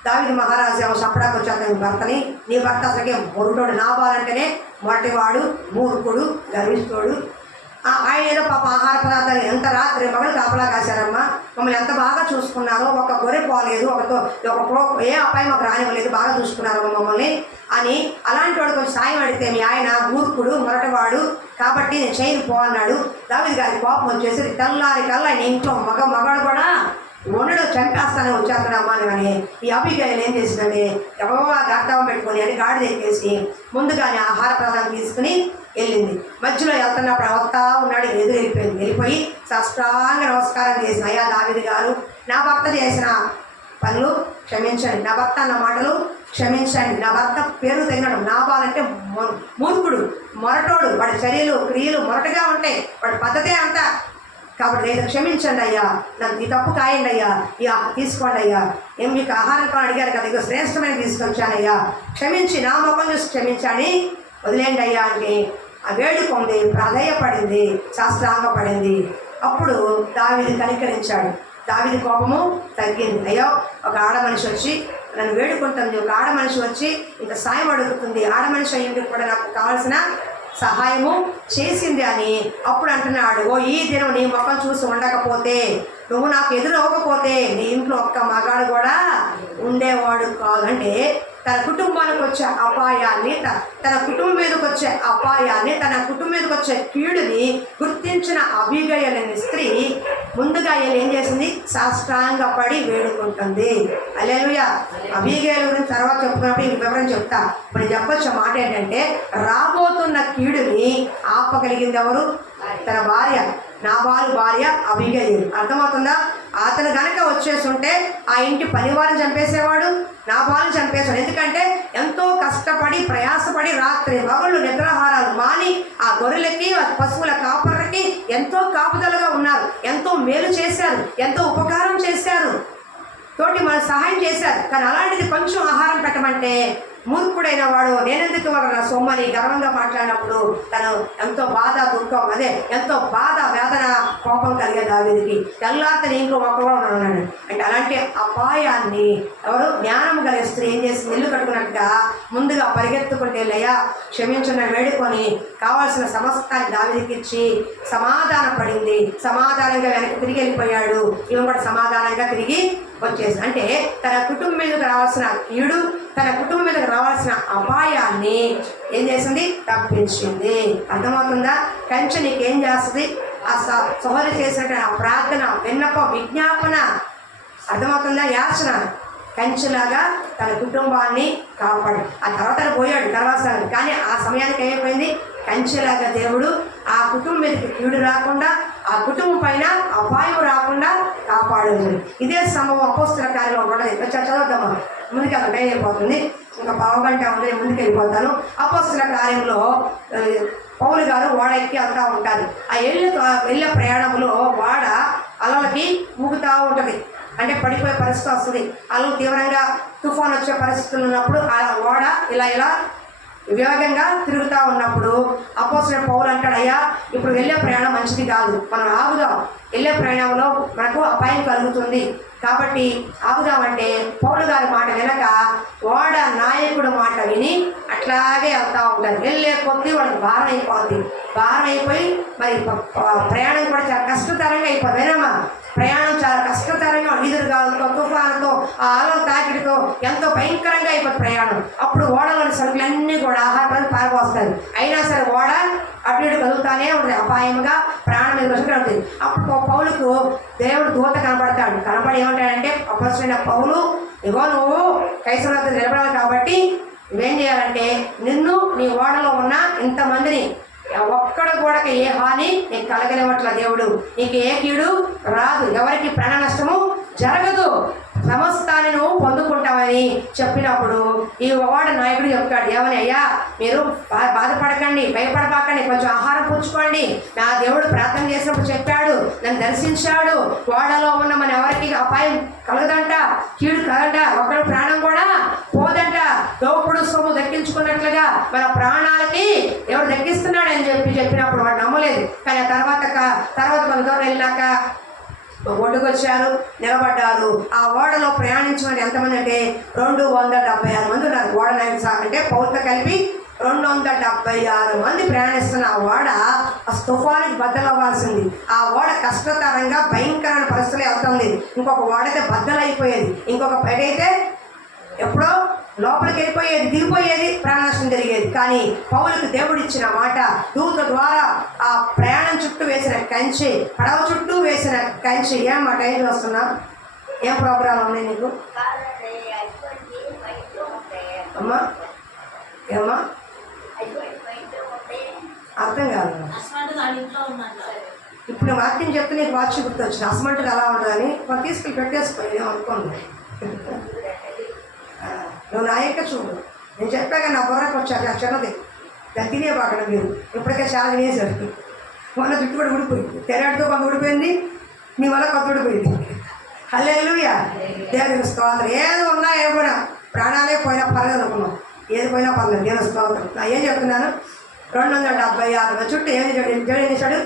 దావీదు మహారాజు ఏమో చప్పడానికి వచ్చేస్తాను భర్తని, నీ భర్త అసలుకే మొరుటోడు, నాబాలంటేనే మొరటివాడు, మూర్ఖుడు, గర్విష్ఠుడు. ఆయన ఏదో పాప ఆహార పదార్థాలు ఎంత రాత్రి మమ్మల్ని కాపలా కాశారమ్మా, మమ్మల్ని ఎంత బాగా చూసుకున్నారో, ఒక గొర్రె పోలేదు, ఏ అపాయం మాకు రానివ్వలేదు, బాగా చూసుకున్నారమ్మా మమ్మల్ని అని. అలాంటి వాడు కొంచెం సాయం అడిగితే మీ ఆయన మూర్ఖుడు, మొరటవాడు కాబట్టి నేను చేయను పో అన్నాడు. దావీదు గారి కోపం వచ్చేసి తెల్లారి కల్లా ఆయన ఇంట్లో మగాడు కూడా ఉండడు, చంపేస్తానే వచ్చేస్తానమ్మా అని. ఈ అభిగాయలు ఏం చేసిందంటే ఎవరో గర్తావం పెట్టుకొని అని గాడి ఎక్కేసి ముందుగానే ఆహార పదార్థం తీసుకుని వెళ్ళింది. మధ్యలో వెళ్తున్నప్పుడు వస్తా ఉన్నాడు, వెళ్ళిపోయి సాష్టాంగ నమస్కారం చేసిన, అయ్యా దావీదు గారు, నా భర్త చేసిన పనులు క్షమించండి, నా భర్త అన్న మాటలు క్షమించండి, నా భర్త పేరు తగినడు, నాబాలంటే మూర్ఖుడు, మొరటోడు, వాడి చర్యలు క్రియలు మొరటగా ఉంటాయి, వాడి పద్ధతే అంతా, కాబట్టి నేను క్షమించండి అయ్యా, నాకు ఈ తప్పు కాయండి అయ్యా, తీసుకోండి అయ్యా, ఏం మీకు ఆహారం కూడా అడిగారు కదా, ఇక శ్రేష్టమైన తీసుకొచ్చానయ్యా, క్షమించి నా ముఖం చూసి క్షమించని వదిలేండి అయ్యా అంటే ఆ వేడుకుంది, ప్రాధేయపడింది, శాస్త్రాంగపడింది. అప్పుడు దావీదు కనికరించాడు, దావీదు కోపము తగ్గింది. అయ్యో ఒక ఆడ మనిషి వచ్చి నన్ను వేడుకుంటుంది, ఒక ఆడ మనిషి వచ్చి ఇంత సాయం అడుగుతుంది, ఆడ మనిషి అయ్యింది కూడా నాకు కావాల్సిన సహాయము చేసింది అని అప్పుడు అంటున్నాడు, ఓ ఈ దినం నీ ముఖం చూసి ఉండకపోతే, నువ్వు నాకు ఎదురవ్వకపోతే నీ ఇంట్లో ఒక్క మగాడు కూడా ఉండేవాడు కాదు. అంటే తన కుటుంబానికి వచ్చే అపాయాన్ని, తన కుటుంబం మీదకి వచ్చే అపాయాన్ని, తన కుటుంబం మీదకి వచ్చే కీడుని గుర్తించిన అబీగయల్ అనే స్త్రీ ముందుగా ఏం చేసింది? సాష్టాంగపడి వేడుకుంటుంది. హల్లెలూయా. అబీగయల్ గురించి తర్వాత చెప్పుకున్నప్పుడు ఇంక వివరం చెప్తా. ఇప్పుడు చెప్పొచ్చే మాట ఏంటంటే, రాబోతున్న కీడుని ఆపగలిగింది ఎవరు? తన భార్య, నాబాలు భార్య అబీగయల్. అర్థమవుతుందా? అతను గనక వచ్చేసి ఉంటే ఆ ఇంటి పనివారిని చంపేసేవాడు, నాబాలుని చంపేశాడు. ఎందుకంటే ఎంతో కష్టపడి ప్రయాసపడి రాత్రి పగళ్ళు నిద్రాహారాలు మాని ఆ గొర్రెలకి పశువుల కాపర్లకి ఎంతో కాపుదలుగా ఉన్నారు, ఎంతో మేలు చేశారు, ఎంతో ఉపకారం చేశారు, తోటి మన సహాయం చేశారు. కానీ అలాంటిది కొంచెం ఆహారం పెట్టమంటే మూర్ఖుడైన వాడు నేనెందుకు వాడు నా సొమ్మని గర్వంగా మాట్లాడినప్పుడు తను ఎంతో బాధ, దుఃఖం, అదే ఎంతో బాధ, వేదన, కోపం కలిగే దావీదుకి. తెల్లారితని ఇంకో ఒక్కగా ఉన్నాడు. అంటే అలాంటి అపాయాన్ని ఎవరు? జ్ఞానం కలిగే స్త్రీ ఏం చేసింది? ఇల్లు కట్టుకున్నట్టుగా ముందుగా పరిగెత్తుకుంటే వెళ్ళయ్యా క్షమించిన వేడుకొని కావాల్సిన సమస్తాన్ని దావీదుకి ఇచ్చి సమాధాన పడింది. సమాధానంగా వెనక్కి తిరిగి వెళ్ళిపోయాడు. ఈమె కూడా సమాధానంగా తిరిగి వచ్చేసి, అంటే తన కుటుంబం మీదకి రావాల్సిన కీడు, తన కుటుంబం మీదకి రావాల్సిన అపాయాన్ని ఏం చేసింది? తప్పించింది. అర్థమవుతుందా? కంచె నీకేం చేస్తుంది? ఆ సహోదరి చేసినట్టు ఆ ప్రార్థన, విన్నపం, విజ్ఞాపన, అర్థమవుతుందా? యాచన కంచెలాగా తన కుటుంబాన్ని కాపాడు. ఆ తర్వాత పోయాడు తర్వాత సంగతి. కానీ ఆ సమయానికి ఏమైపోయింది? కంచెలాగా దేవుడు ఆ కుటుంబం మీదకి కీడు రాకుండా, ఆ కుటుంబం పైన అపాయం రాకుండా కాపాడేది. ఇదే సంభవం అపోస్తల కార్యంలో ఉండదు. చదవద్దమ్మా, ముందుకు అక్కడ టైం అయిపోతుంది, ఇంకా పావుగంట ఉంది, ముందుకు వెళ్ళిపోతాను. అపోస్తల కార్యంలో పౌలు గారు ఓడ ఎక్కి వెళ్తూ ఉంటారు. ఆ వెళ్ళే ప్రయాణంలో ఓడ అలలకి ఊగుతూ ఉంటుంది. అంటే పడిపోయే పరిస్థితి వస్తుంది. అలలు తీవ్రంగా తుఫాన్ వచ్చే పరిస్థితులు ఉన్నప్పుడు ఆ ఓడ ఇలా వేగంగా తిరుగుతూ ఉన్నప్పుడు అపోస్తలుడైన పౌలు అంటాడు, అయ్యా ఇప్పుడు వెళ్ళే ప్రయాణం మంచిది కాదు, మనం ఆగుదాం, వెళ్ళే ప్రయాణంలో మనకు అపాయం కలుగుతుంది, కాబట్టి ఆగుదామంటే పౌలు గారి మాట వినక ఓడ నాయకుడు మాట విని అట్లాగే వెళ్తూ ఉంటారు. వెళ్ళే కొద్దీ వాళ్ళకి భారం అయిపోద్ది. భారం అయిపోయి మరి ప్రయాణం కూడా చాలా కష్టతరంగా అయిపోద్ది. అయినమ్మా ప్రయాణం చాలా కష్టతరంగా, ఎదురుగాలతో, తుఫానుతో, ఆ అలల తాకిడితో ఎంతో భయంకరంగా అయిపోతుంది ప్రయాణం. అప్పుడు ఓడలోని సరుకులన్నీ కూడా ఆహారాలు పారిపోస్తారు. అయినా సరే ఓడ అటు ఇటు కదులుతానే ఉంటుంది, అపాయంగా ప్రాణం మీద ఉంటుంది. అప్పుడు పౌలుకు దేవుడు దూత కనబడతాడు. కనబడి ఏమంటాడంటే, అపరిచిన పౌలు, ఇగో నువ్వు కైసరతో నిలబడాలి కాబట్టి నువ్వేం చేయాలంటే, నిన్ను నీ ఓడలో ఉన్న ఇంతమందిని ఒక్కడ కూడా ఏ హాని నీకు కలగలేవట్ల దేవుడు, నీకు ఏ కీడు రాదు, ఎవరికి ప్రాణ నష్టము జరగదు, సమస్తాన్ని నువ్వు పొందుకుంటావని చెప్పినప్పుడు ఈ ఓడ నాయకుడు చెప్తాడు, ఏమని? అయ్యా మీరు బాధపడకండి, భయపడబాకండి, కొంచెం ఆహారం పుచ్చుకోండి, నా దేవుడు ప్రార్థన చేసినప్పుడు చెప్పాడు, నన్ను దర్శించాడు, ఓడలో ఉన్న మన ఎవరికి అపాయం కలగదంట, కీడు కలగంట, ఒకరి ప్రాణం కూడా పోదంట, దోపుడు సొమ్ము దక్కించుకున్నట్లుగా మన ప్రాణాలకి ఎవరు దక్కిస్తున్నాడని చెప్పినప్పుడు వాడు నమ్మలేదు. కానీ తర్వాత కొంత దూరం వెళ్ళాక ఒడ్డుకొచ్చారు, నిలబడ్డారు. ఆ ఓడలో ప్రయాణించమని ఎంతమంది అంటే 276 మంది ఉన్నారు. ఓడ నాయకుడు అంటే పౌరులతో కలిపి 276 మంది ప్రయాణిస్తున్న ఆ ఓడ తుఫానికి బద్దలవ్వాల్సింది. ఆ ఓడ కష్టతరంగా భయంకరమైన పరిస్థితులు వెళ్తుంది. ఇంకొక ఓడైతే బద్దలైపోయేది, ఇంకొక ఎడైతే ఎప్పుడో లోపలికి వెళ్ళిపోయేది, దిగిపోయేది, ప్రాణ నష్టం జరిగేది. కానీ పౌలుకు దేవుడు ఇచ్చిన మాట, దూత ద్వారా ఆ ప్రయాణం చుట్టూ వేసిన కంచె, పడవ చుట్టూ వేసిన కంచె. ఏం మాట ఏం చూస్తున్నా? ఏం ప్రోగ్రాం ఉన్నాయి నీకు అమ్మా? ఏమ్మా అర్థం కాదు. ఇప్పుడు నేను వాక్యం చెప్తే నీకు వాచ్ గుర్తొచ్చింది. అసమంటుగా ఎలా ఉండదని వాళ్ళు తీసుకెళ్ళి పెట్టేసుకోండి, ఏమనుకోండి. నువ్వు నా యొక్క చూడు, నేను చెప్పాక నా బుర్రకు వచ్చాక చిన్నది దాన్ని తినేబాకండి మీరు. ఇప్పటికే చాలా తినేసారు. మొన్న జుట్టు కూడా ఊడిపోయింది, తెరటితో కొంత ఊడిపోయింది, నీ వల్ల కొంత ఊడిపోయింది. హల్లెలూయా, దేవునికి స్తోత్రం. ఏది ఉన్నా ఏమైనా ప్రాణాలే పోయినా పర్లేదు అనుకున్నాం, ఏది పోయినా పర్లేదు, దేవుని స్తోత్రం. నా ఏం చెప్తున్నాను? 276 చుట్టూ ఏం చేశాడు?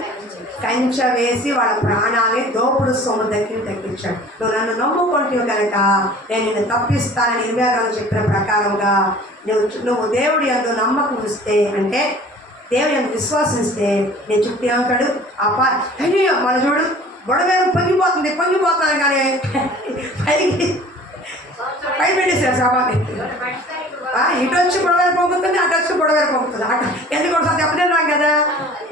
కంచె వేసి వాళ్ళ ప్రాణాన్ని దోపుడు సొమ్ము దక్కించాడు. నువ్వు నన్ను నమ్ముకుంటే కనుక నేను నిన్ను తప్పిస్తానని ఇర్మియా చెప్పిన ప్రకారంగా నువ్వు దేవుడి యందు నమ్మకం ఇస్తే, అంటే దేవుని ఎంత విశ్వాసిస్తే నేను చుట్టూ ఏమంటాడు అయ్యో మన చూడు బొడవేరు పొంగిపోతున్నాను కానీ పై పెట్టేశారు సామాన్ని. ఇటు వచ్చి బొడవేరు పొంగుతుంది, అటు వచ్చి బొడవేరు పొంగుతుంది. ఎందుకు ఒకసారి చెప్పలేను కదా.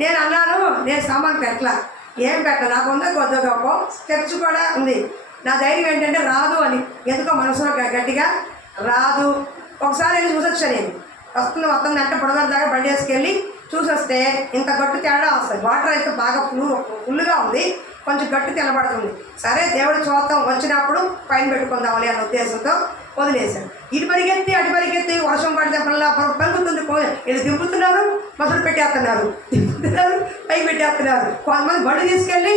నేను అన్నాను, నేను సామాన్ పెట్టలా, ఏం పెట్ట నాకు ఉందా కొద్ది గొప్ప చర్చ్ కూడా ఉంది. నా ధైర్యం ఏంటంటే రాదు అని. ఎందుకో మనసులో గట్టిగా రాదు. ఒకసారి వెళ్ళి చూసొచ్చా నేను. వస్తుంది అంటే బుడగల దాకా బండి వేసుకెళ్ళి చూసొస్తే ఇంత గట్టు తేడా వస్తుంది. వాటర్ అయితే బాగా ఫుల్గా ఉంది, కొంచెం గట్టు తెల్లబడుతుంది. సరే దేవుడు చూద్దాం, వచ్చినప్పుడు పైన పెట్టుకుందామని అన్న ఉద్దేశంతో వదిలేశాను. ఇటు పరిగెత్తి అటు పరిగెత్తి వర్షం పడితే పెరుగుతుంది. ఇది దింపుతున్నారు, మసలు పెట్టేస్తున్నారు, పైకి పెట్టేస్తున్నారు. కొంతమంది బండి తీసుకెళ్ళి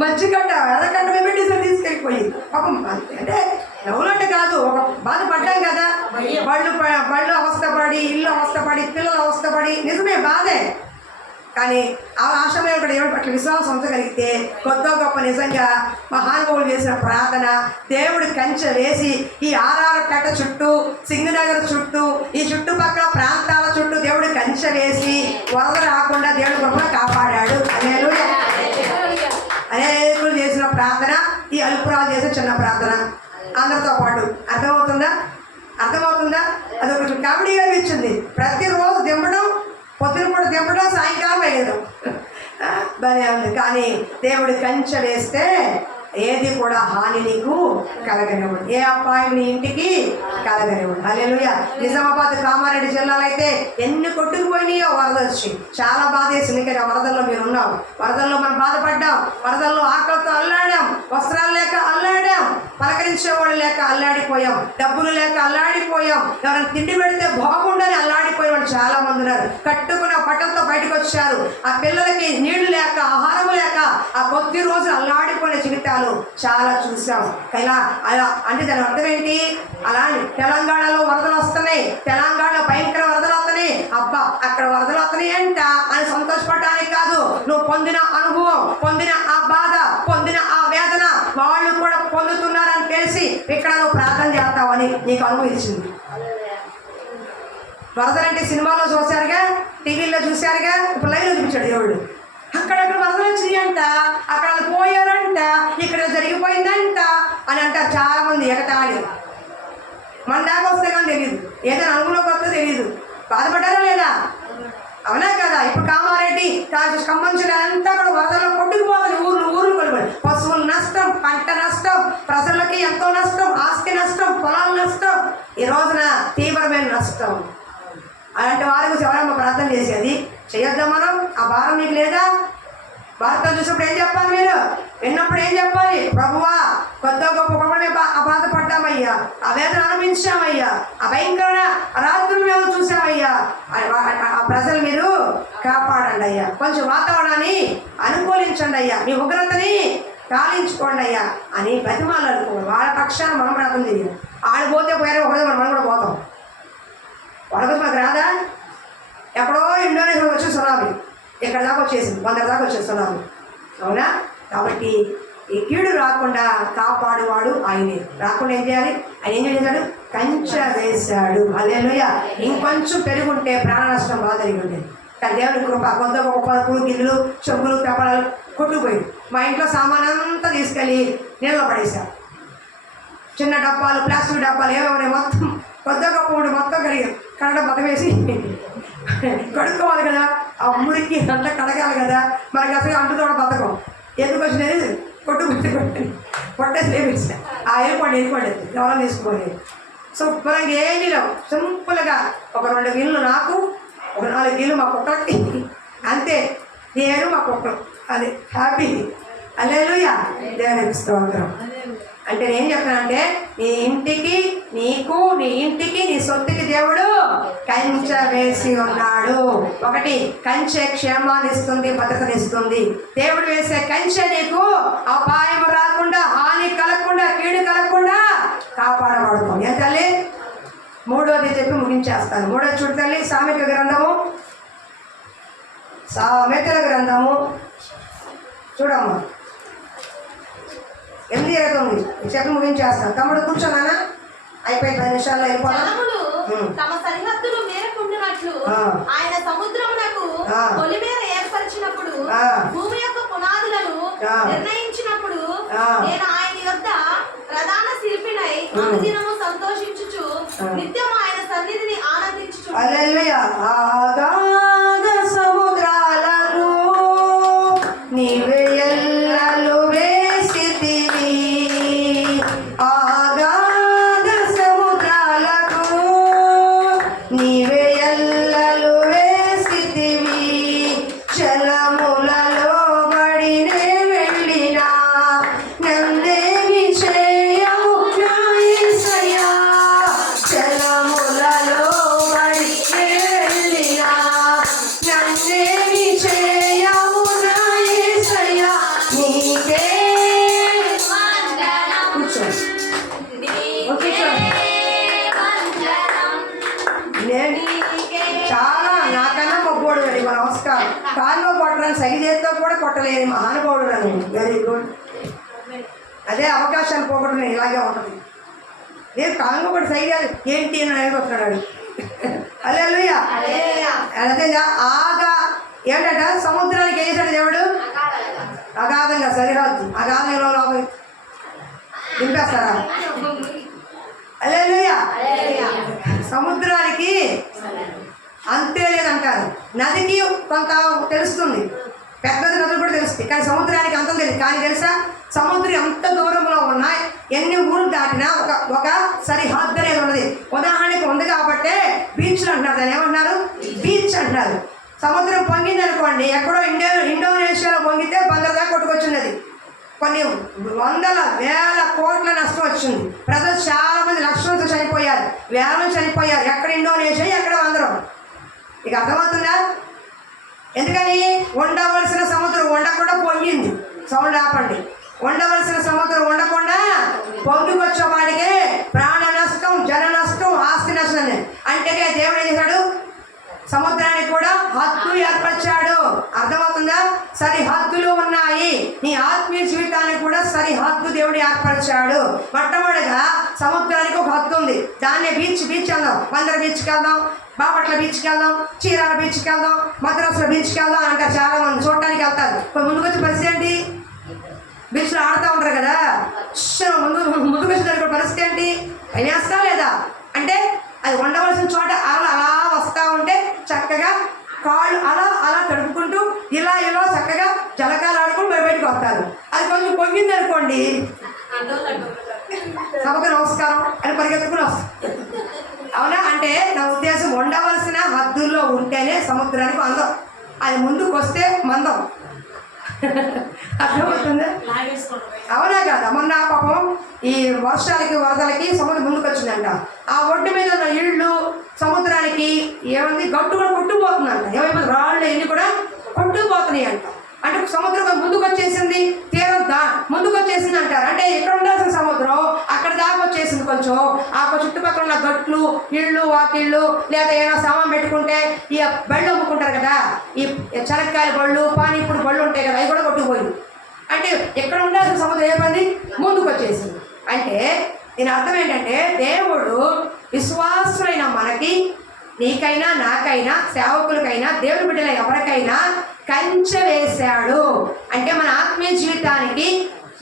మధ్యగడ్డ ఎర్రగడ్డ పెట్టేసి తీసుకెళ్ళిపోయి పాపం. అంటే ఎవరంటే కాదు, ఒక బాధపడ్డాం కదా. బళ్ళు అవస్థపడి, ఇల్లు అవస్థపడి, పిల్లలు అవస్థపడి, నిజమే బాధే. కానీ ఆ ఆశమైన కూడా దేవుడి పట్ల విశ్వాసం ఉంచగలిగితే కొత్త గొప్ప నిజంగా మహానుభావులు చేసిన ప్రార్థన, దేవుడి కంచె వేసి ఈ ఆరారపేట చుట్టూ, సింగనగర్ చుట్టూ, ఈ చుట్టుపక్కల ప్రాంతాల చుట్టూ దేవుడి కంచె వేసి వరద రాకుండా దేవుడి గొప్ప కాపాడాడు. అనేకులు చేసిన ప్రార్థన, ఈ అల్పురాలు చేసే చిన్న ప్రార్థన అందరితో పాటు. అర్థమవుతుందా? అది ఒక కామెడీగా అనిపించింది. ప్రతిరోజు దింపడం, పొద్దున పూట దింపడం, సాయంకాలం వేయడం బాగా ఉంది. కానీ దేవుడి కంచె వేస్తే ఏది కూడా హాని నీకు కలగనివ్వడు, ఏ అపాయం నీ ఇంటికి కలగనివ్వడు. హల్లెలూయా. నిజామాబాద్, కామారెడ్డి జిల్లాలో అయితే ఎన్ని కొట్టుకుపోయినాయో వరద వచ్చి చాలా బాధ వేసింది. కానీ వరదల్లో మీరు ఉన్నాం, వరదల్లో మనం బాధపడ్డాం, వరదల్లో ఆకలితో అల్లాడాం, వస్త్రాలు లేక అల్లాడాం, పలకరించేవాళ్ళు లేక అల్లాడిపోయాం, డబ్బులు లేక అల్లాడిపోయాం, ఎవరైనా తిండి పెడితే బాగుండని అల్లాడిపోయేవాళ్ళు చాలా మంది ఉన్నారు. కట్టుకున్న బట్టలతో బయటకు వచ్చారు. ఆ పిల్లలకి నీళ్లు లేక, ఆహారం లేక ఆ కొద్ది రోజులు అల్లాడిపోయిన జీవితాలు చాలా చూసాం. ఇలా అలా అంటే దాని అర్థం ఏంటి? అలా తెలంగాణలో వరదలు వస్తున్నాయి, తెలంగాణలో భయంకర వరదలు వస్తున్నాయి, అబ్బా అక్కడ వరదలు వస్తున్నాయి అంట అని సంతోషపడడానికి కాదు. నువ్వు పొందిన అనుభవం, పొందిన ఆ బాధ, పొందిన ఆ వేదన వాళ్ళు కూడా పొందుతున్నారని తెలిసి ఇక్కడ నువ్వు ప్రార్థన చేస్తావని నీకు అనుభవించింది. వరదలంటే సినిమాలో చూశారుగా, టీవీలో చూశారుగా, ఇప్పుడు లైవ్లో చూపించాడు దేవుడు. అక్కడక్కడ వరదలు వచ్చినాయి అంట, అక్కడ పోయారంట, ఇక్కడ జరిగిపోయిందంట అని అంటారు చాలా మంది. ఎగతాళి మన దాకా వస్తే కానీ తెలియదు, ఏదైనా అనుగుణంలోకి వస్తే తెలియదు. బాధపడ్డారా లేదా? అవునా కదా? ఇప్పుడు కామారెడ్డి, ఖమ్మం అంతా కూడా వరదల్లో కొట్టుకుపోవాలి. ఊర్లు కొట్టుకోవాలి. పశువుల నష్టం, పంట నష్టం, ప్రజలకి ఎంతో నష్టం, ఆస్తి నష్టం, పొలాల నష్టం, ఈ రోజున తీవ్రమైన నష్టం. అలాంటి వారి గురించి ఎవరమ్మా ప్రార్థన చేసేది? చేయొద్దాం మనం? ఆ భారం మీకు లేదా? వార్త చూసినప్పుడు ఏం చెప్పాలి? మీరు విన్నప్పుడు ఏం చెప్పాలి? ప్రభువా కొత్త గొప్ప మేము బాధపడ్డామయ్యా, ఆ వేదన అనుభవించామయ్యా, ఆ భయంకర రాత్రులు మేము చూసామయ్యా, ఆ ప్రజలు మీరు కాపాడండి అయ్యా, కొంచెం వాతావరణాన్ని అనుకూలించండి అయ్యా, మీ ఉగ్రతని కాలించుకోండి అయ్యా అని ప్రతిమాలు అనుకోండి. వాళ్ళ పక్షాన్ని మనం ప్రార్థన చేయాలి. ఆడిపోతే పోయారో ఒకటే మనం కూడా పోతాం. వాళ్ళకి మనకు రాదా? ఎక్కడో ఇండోనేషియా వచ్చి సునామీ ఇక్కడ దాకా వచ్చేసింది, 100 దాకా వచ్చేసి సునామీ. అవునా? కాబట్టి ఈ కీడు రాకుండా కాపాడువాడు ఆయనే. రాకుండా ఏం చేయాలి? ఆయన ఏం చేశాడు? కంచె వేశాడు. హల్లెలూయా. ఇంకొంచెం పెరుగుంటే ప్రాణ నష్టం బాగా జరిగి ఉండేది. కానీ దేవుని కృప, కొంత గొప్ప గిన్నెలు, చెంబులు, పెప్పడాలు కొట్టుకుపోయింది. మా ఇంట్లో సామాన్ అంతా తీసుకెళ్ళి నీళ్ళలో పడేశారు. చిన్న డబ్బాలు, ప్లాస్టిక్ డబ్బాలు ఏమేమి మొత్తం కొత్త గొప్ప మొత్తం కడగ బతం వేసి కడుక్కోవాలి కదా, ఆ మురికి అంతా కడగాలి కదా. మనకి అసలు అంటుతో బతకం ఎందుకు వచ్చినది? కొట్టేసి లేపేసి ఆ వెళ్ళిపోండి ఎవరైనా తీసుకోండి. శుభ్రంగా ఏమీ లేవు, సింపుల్గా ఒక 2 గిన్నెలు నాకు, ఒక 4 గిన్నెలు మా కుక్కలకి, అంతే. నేను మా కుక్కలు, అది హ్యాపీ. హల్లెలూయా. దేవునికి స్తోత్రం. అంటే నేను చెప్తానంటే నీ ఇంటికి, నీకు, నీ ఇంటికి, నీ సొత్తుకి దేవుడు కంచె వేసి ఉన్నాడు. ఒకటి, కంచె క్షేమాన్ని ఇస్తుంది, భద్రతనిస్తుంది. దేవుడు వేసే కంచె నీకు అపాయం రాకుండా, హాని కలగకుండా, కీడు కలగకుండా కాపాడబడతాం. ఏం తల్లి? 3వది చెప్పి ముగించేస్తాను. 3వది చూడు తల్లి, సామెతల గ్రంథము చూడమ్మా, 8:29 చెప్పి ముగించేస్తాను. తమ్ముడు కూర్చోనా? అయిపోయి 10 నిమిషాల్లో వెళ్ళిపోతాం. తమ సరిహద్దులు మేరకుండినట్లు ఆయన సముద్రమునకు పొలిమేర ఏర్పరిచినప్పుడు భూమి యొక్క పునాదులను నిర్ణయించినప్పుడు నేను ఆయన యొద్ద ప్రధాన శిల్పినై అనుదినము సంతోషించుచు నిత్యం ఆయన సన్నిధిని ఆనందించుచు. హల్లెలూయా. అగాధ సముద్రాలకు నీవే ఎల్లలు వేసితివి, అగాధ సముద్రాలకు నీవే ఎల్లలు వేసితివి, జలములలో బడినే వెళ్ళినా నన్నేమి చేయవు నా యేసయ్యా, జలములలో బడినే వెళ్ళినా నన్నేమి చేయవు నా యేసయ్యా, నీకే నేను చాలా నాకన్నా గొప్పోడు అని మన నమస్కారం. కాలువ కొట్టడానికి సరి చేతితో కూడా కొట్టలేని మహానుభావుడు నన్ను. Very good. అదే అవకాశాలు పోగొట్టడం ఇలాగే ఉంటుంది. నేను కాలువ కూడా సరి చేయాలి ఏంటి అని అయిపోతున్నాడు. హల్లెలూయా. అదే ఆగా ఏంటంట సముద్రానికి వేసాడు దేవుడు అగాధంగా సరిహద్దు, అగాధంలో లోపలి దింపేస్తారా? హల్లెలూయా. సముద్రానికి అంతే లేదంటారు. నదికి కొంత తెలుస్తుంది, పెద్ద నదులు కూడా తెలుస్తుంది, కానీ సముద్రానికి అంతం తెలియదు. కానీ తెలుసా, సముద్రం ఎంత దూరంలో ఉన్నా ఎన్ని ఊరు దాటినా ఒక సరిహద్దు అనేది ఉన్నది. ఉదాహరణకి ఉంది కాబట్టే బీచ్లు అంటున్నారు. దాన్ని ఏమంటున్నారు? బీచ్ అంటున్నారు. సముద్రం పొంగింది అనుకోండి, ఎక్కడో ఇండోనేషియాలో పొంగితే బందర్ దాకా కొట్టుకొచ్చున్నది. కొన్ని వందల వేల కోట్ల నష్టం వచ్చింది. ప్రజలు చాలా మంది లక్షలతో చనిపోయారు, వేల చనిపోయారు. ఎక్కడ ఇండోనేషియా, ఎక్కడ అందరం. ఇక అర్థమవుతుందా? ఎందుకని ఉండవలసిన సముద్రం ఉండకుండా పొంగింది. సౌండ్ ఆపండి. ఉండవలసిన సముద్రం ఉండకుండా పొంగుకొచ్చే వాడికి ప్రాణ నష్టం, జన నష్టం, ఆస్తి నష్టం. అంటే దేవుడు ఏం చేశాడు? సముద్రానికి కూడా హద్దు ఏర్పరిచాడు. అర్థమవుతుందా? సరిహద్దులు ఉన్నాయి. నీ ఆత్మీయ జీవితానికి కూడా సరిహద్దు దేవుడు ఏర్పరిచాడు. మొట్టమొదటిగా సముద్రానికి ఒక హద్దు ఉంది. దాన్నే బీచ్ వెళ్దాం, వందర బీచ్కి వెళ్దాం, బాపట్ల బీచ్కి వెళ్దాం, చీరాల బీచ్కి వెళ్దాం, మద్రాసులో బీచ్కి వెళ్దాం అంటారు. చాలా మంది చూడటానికి వెళ్తారు. ముందుకు వచ్చి పరిస్థితి ఏంటి? బీచ్లో ఆడుతూ ఉంటారు కదా, ముందుకు వచ్చి పరిస్థితి ఏంటి? వేస్తా లేదా అంటే అది ఉండవలసిన చోట అలా వస్తూ ఉంటే చక్కగా కాళ్ళు అలా తడుపుకుంటూ ఇలా చక్కగా జలకాలు ఆడుకుంటూ బయటకు వస్తారు. అది కొంచెం పొంగింది అనుకోండి, సభకు నమస్కారం అని పరిగెత్తుకుని వస్తారు. అవునా? అంటే నా ఉద్దేశం ఉండవలసిన హద్దుల్లో ఉంటేనే సముద్రానికి అందం. అది ముందుకు వస్తే మందం. అర్థమవుతుందా? అవునా కదా? మొన్న పాపం ఈ వర్షాలకి వరదలకి సముద్రం ముందుకు వచ్చిందంట. ఆ ఒడ్డు మీద ఉన్న ఇళ్ళు సముద్రానికి ఏమైంది? గట్టు కూడా కొట్టుకుపోతుందంట. ఏమైపోతుంది? రాళ్ళు ఇన్ని కూడా కొట్టుకుపోతున్నాయి అంట. అంటే సముద్రం ముందుకు వచ్చేసింది, తీరం ముందుకు వచ్చేసింది అంటారు. అంటే ఎక్కడ ఉండాల్సిన సముద్రం అక్కడ దాకా వచ్చేసింది. కొంచెం ఆ చుట్టుపక్కల ఉన్న గట్లు, ఇళ్ళు, వాకిళ్ళు, లేదా ఏమైనా సామాన్ పెట్టుకుంటే ఈ బళ్ళు అమ్ముకుంటారు కదా, ఈ చెనక్కాయల బళ్ళు, పానీపూరి బళ్ళు ఉంటాయి కదా, అవి కూడా కొట్టుకుపోయింది. అంటే ఎక్కడ ఉండాల్సిన సముద్రం ఏమైంది? ముందుకు వచ్చేసింది. అంటే దీని అర్థం ఏంటంటే, దేవుడు విశ్వాసులైన మనకి, నీకైనా నాకైనా సేవకులకైనా దేవుని బిడ్డల ఎవరికైనా కంచె వేశాడు. అంటే మన ఆత్మీయ జీవితానికి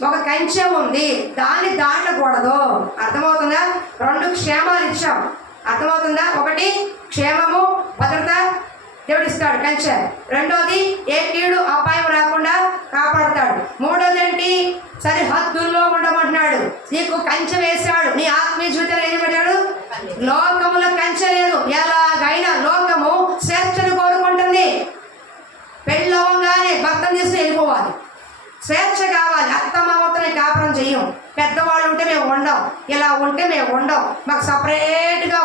ఒక కంచె ఉంది, దాన్ని దాటకూడదు. అర్థమవుతుందా? 2 క్షేమాలు ఇచ్చాం. అర్థమవుతుందా? ఒకటి క్షేమము, భద్రత దేవుడు ఇస్తాడు కంచె. రెండోది ఏ కీడు అపాయం రాకుండా కాపాడుతాడు. మూడోది ఏంటి? సరిహద్దుల్లో ఉండమంటున్నాడు. నీకు కంచె వేశాడు. నీ ఆత్మీయ జీవితంలో ఏం పెట్టాడు? లోకములో కంచె లేదు. ఎలాగైనా లోకము స్వేచ్ఛను కోరుకుంటుంది. పెళ్ళవగానే భర్తను తీసుకుని వెళ్ళిపోవాలి. స్వేచ్ఛ కావాలి. అత్తమామతోనే కాపురం చెయ్యం. పెద్దవాళ్ళు ఉంటే మేము ఉండం, ఇలా ఉంటే మేము ఉండం, మాకు సపరేట్గా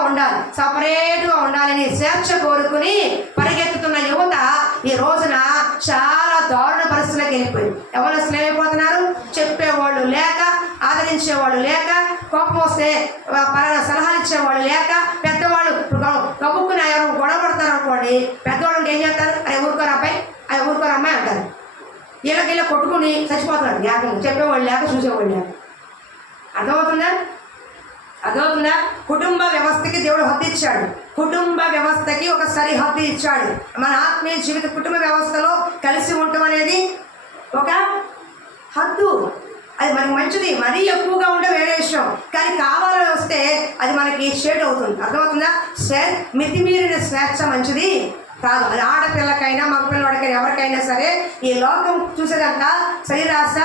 ఉండాలని స్వేచ్ఛ కోరుకుని పరిగెత్తుతున్న యువత ఈ రోజున చాలా దారుణ పరిస్థితులకు వెళ్ళిపోయింది. ఎవరు అసలు ఏమైపోతున్నారు? చెప్పేవాళ్ళు లేక, ఆదరించేవాళ్ళు లేక, కోపం వస్తే సలహాలు ఇచ్చేవాళ్ళు లేక, పెద్దవాళ్ళు కబుక్కుని ఎవరు గొడవ పడతారు అనుకోండి, పెద్దవాళ్ళు ఏం చేస్తారు? అరే ఊరుకోరు అబ్బాయి, అరే ఊరుకోరు అమ్మాయి అంటారు. వీళ్ళకి కొట్టుకుని చచ్చిపోతున్నారు. లేక చెప్పేవాళ్ళు లేక, చూసేవాళ్ళు లేక. అర్థమవుతుందా? అదవుతుందా? కుటుంబ వ్యవస్థకి దేవుడు హద్దు ఇచ్చాడు. కుటుంబ వ్యవస్థకి ఒక సరిహద్దు ఇచ్చాడు. మన ఆత్మీయ జీవిత కుటుంబ వ్యవస్థలో కలిసి ఉండటం అనేది ఒక హద్దు. అది మనకి మంచిది. మరీ ఎక్కువగా ఉంటే వేరే విషయం, కానీ కావాలని వస్తే అది మనకి షేడ్ అవుతుంది. అర్థమవుతుందా? మితిమీరిన స్వేచ్ఛ మంచిది కాదు. అది ఆడపిల్లకైనా మగపిల్లవాడికైనా ఎవరికైనా సరే. ఈ లోకం చూసేదంతా శరీరాశ,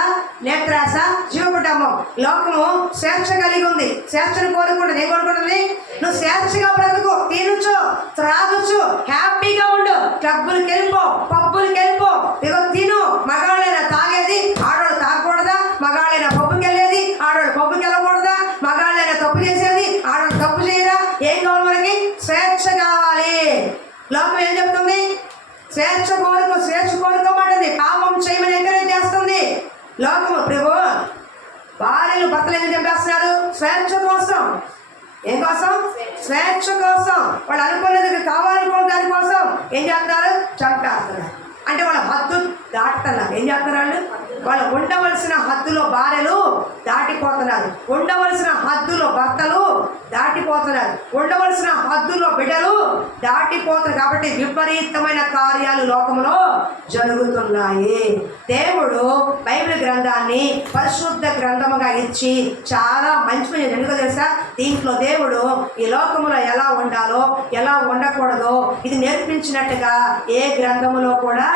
నేత్రాశ, జీవకుటుంబం. లోకము స్వేచ్ఛ కలిగి ఉంది. స్వేచ్ఛను కోరుకుంటుంది. ఏం కోరుకుంటుంది? నువ్వు స్వేచ్ఛగా బ్రతుకు, తినొచ్చు, త్రాగొచ్చు, హ్యాపీగా ఉండు, క్లబ్బులకి వెళ్ళిపో, పబ్బులకి వెళ్ళిపో, ఇగో తిను. మగాళ్ళైనా తాగేది, ఆడవాళ్ళు తాగకూడదా? మగాళ్ళైనా పబ్బుకి వెళ్ళేది, ఆడవాళ్ళు పబ్బుకి వెళ్ళకూడదా? మగాళ్ళైనా తప్పు చేసేది, ఆడవాళ్ళు తప్పు చేయరా? ఏం కావాలి మనకి? స్వేచ్ఛ కావాలి. లోకం ఏం చెప్తుంది? స్వేచ్ఛ కోరుకోమంటుంది. పాపం చేయమని ఎంకరేజ్ చేస్తుంది లోకము. ప్రభు భార్యలు భర్తలు ఎందుకు చంపేస్తున్నారు? స్వేచ్ఛ కోసం. ఏం కోసం? స్వేచ్ఛ కోసం. వాళ్ళు అనుకున్నది కావాలనుకున్న దానికోసం ఏం చేస్తున్నారు? చంపేస్తున్నారు. అంటే వాళ్ళ హద్దు దాటుతున్నారు. ఏం చేస్తున్నారు? వాళ్ళు ఉండవలసిన హద్దులో భార్యలు దాటిపోతున్నారు, ఉండవలసిన హద్దులో భర్తలు దాటిపోతున్నారు, ఉండవలసిన హద్దులో బిడ్డలు దాటిపోతున్నారు. కాబట్టి విపరీతమైన కార్యాలు లోకంలో జరుగుతున్నాయి. దేవుడు బైబిల్ గ్రంథాన్ని పరిశుద్ధ గ్రంథముగా ఇచ్చి చాలా మంచి పని. ఎందుకో తెలుసా? దీంట్లో దేవుడు ఈ లోకములో ఎలా ఉండాలో, ఎలా ఉండకూడదో ఇది నేర్పించినట్టుగా ఏ గ్రంథములో కూడా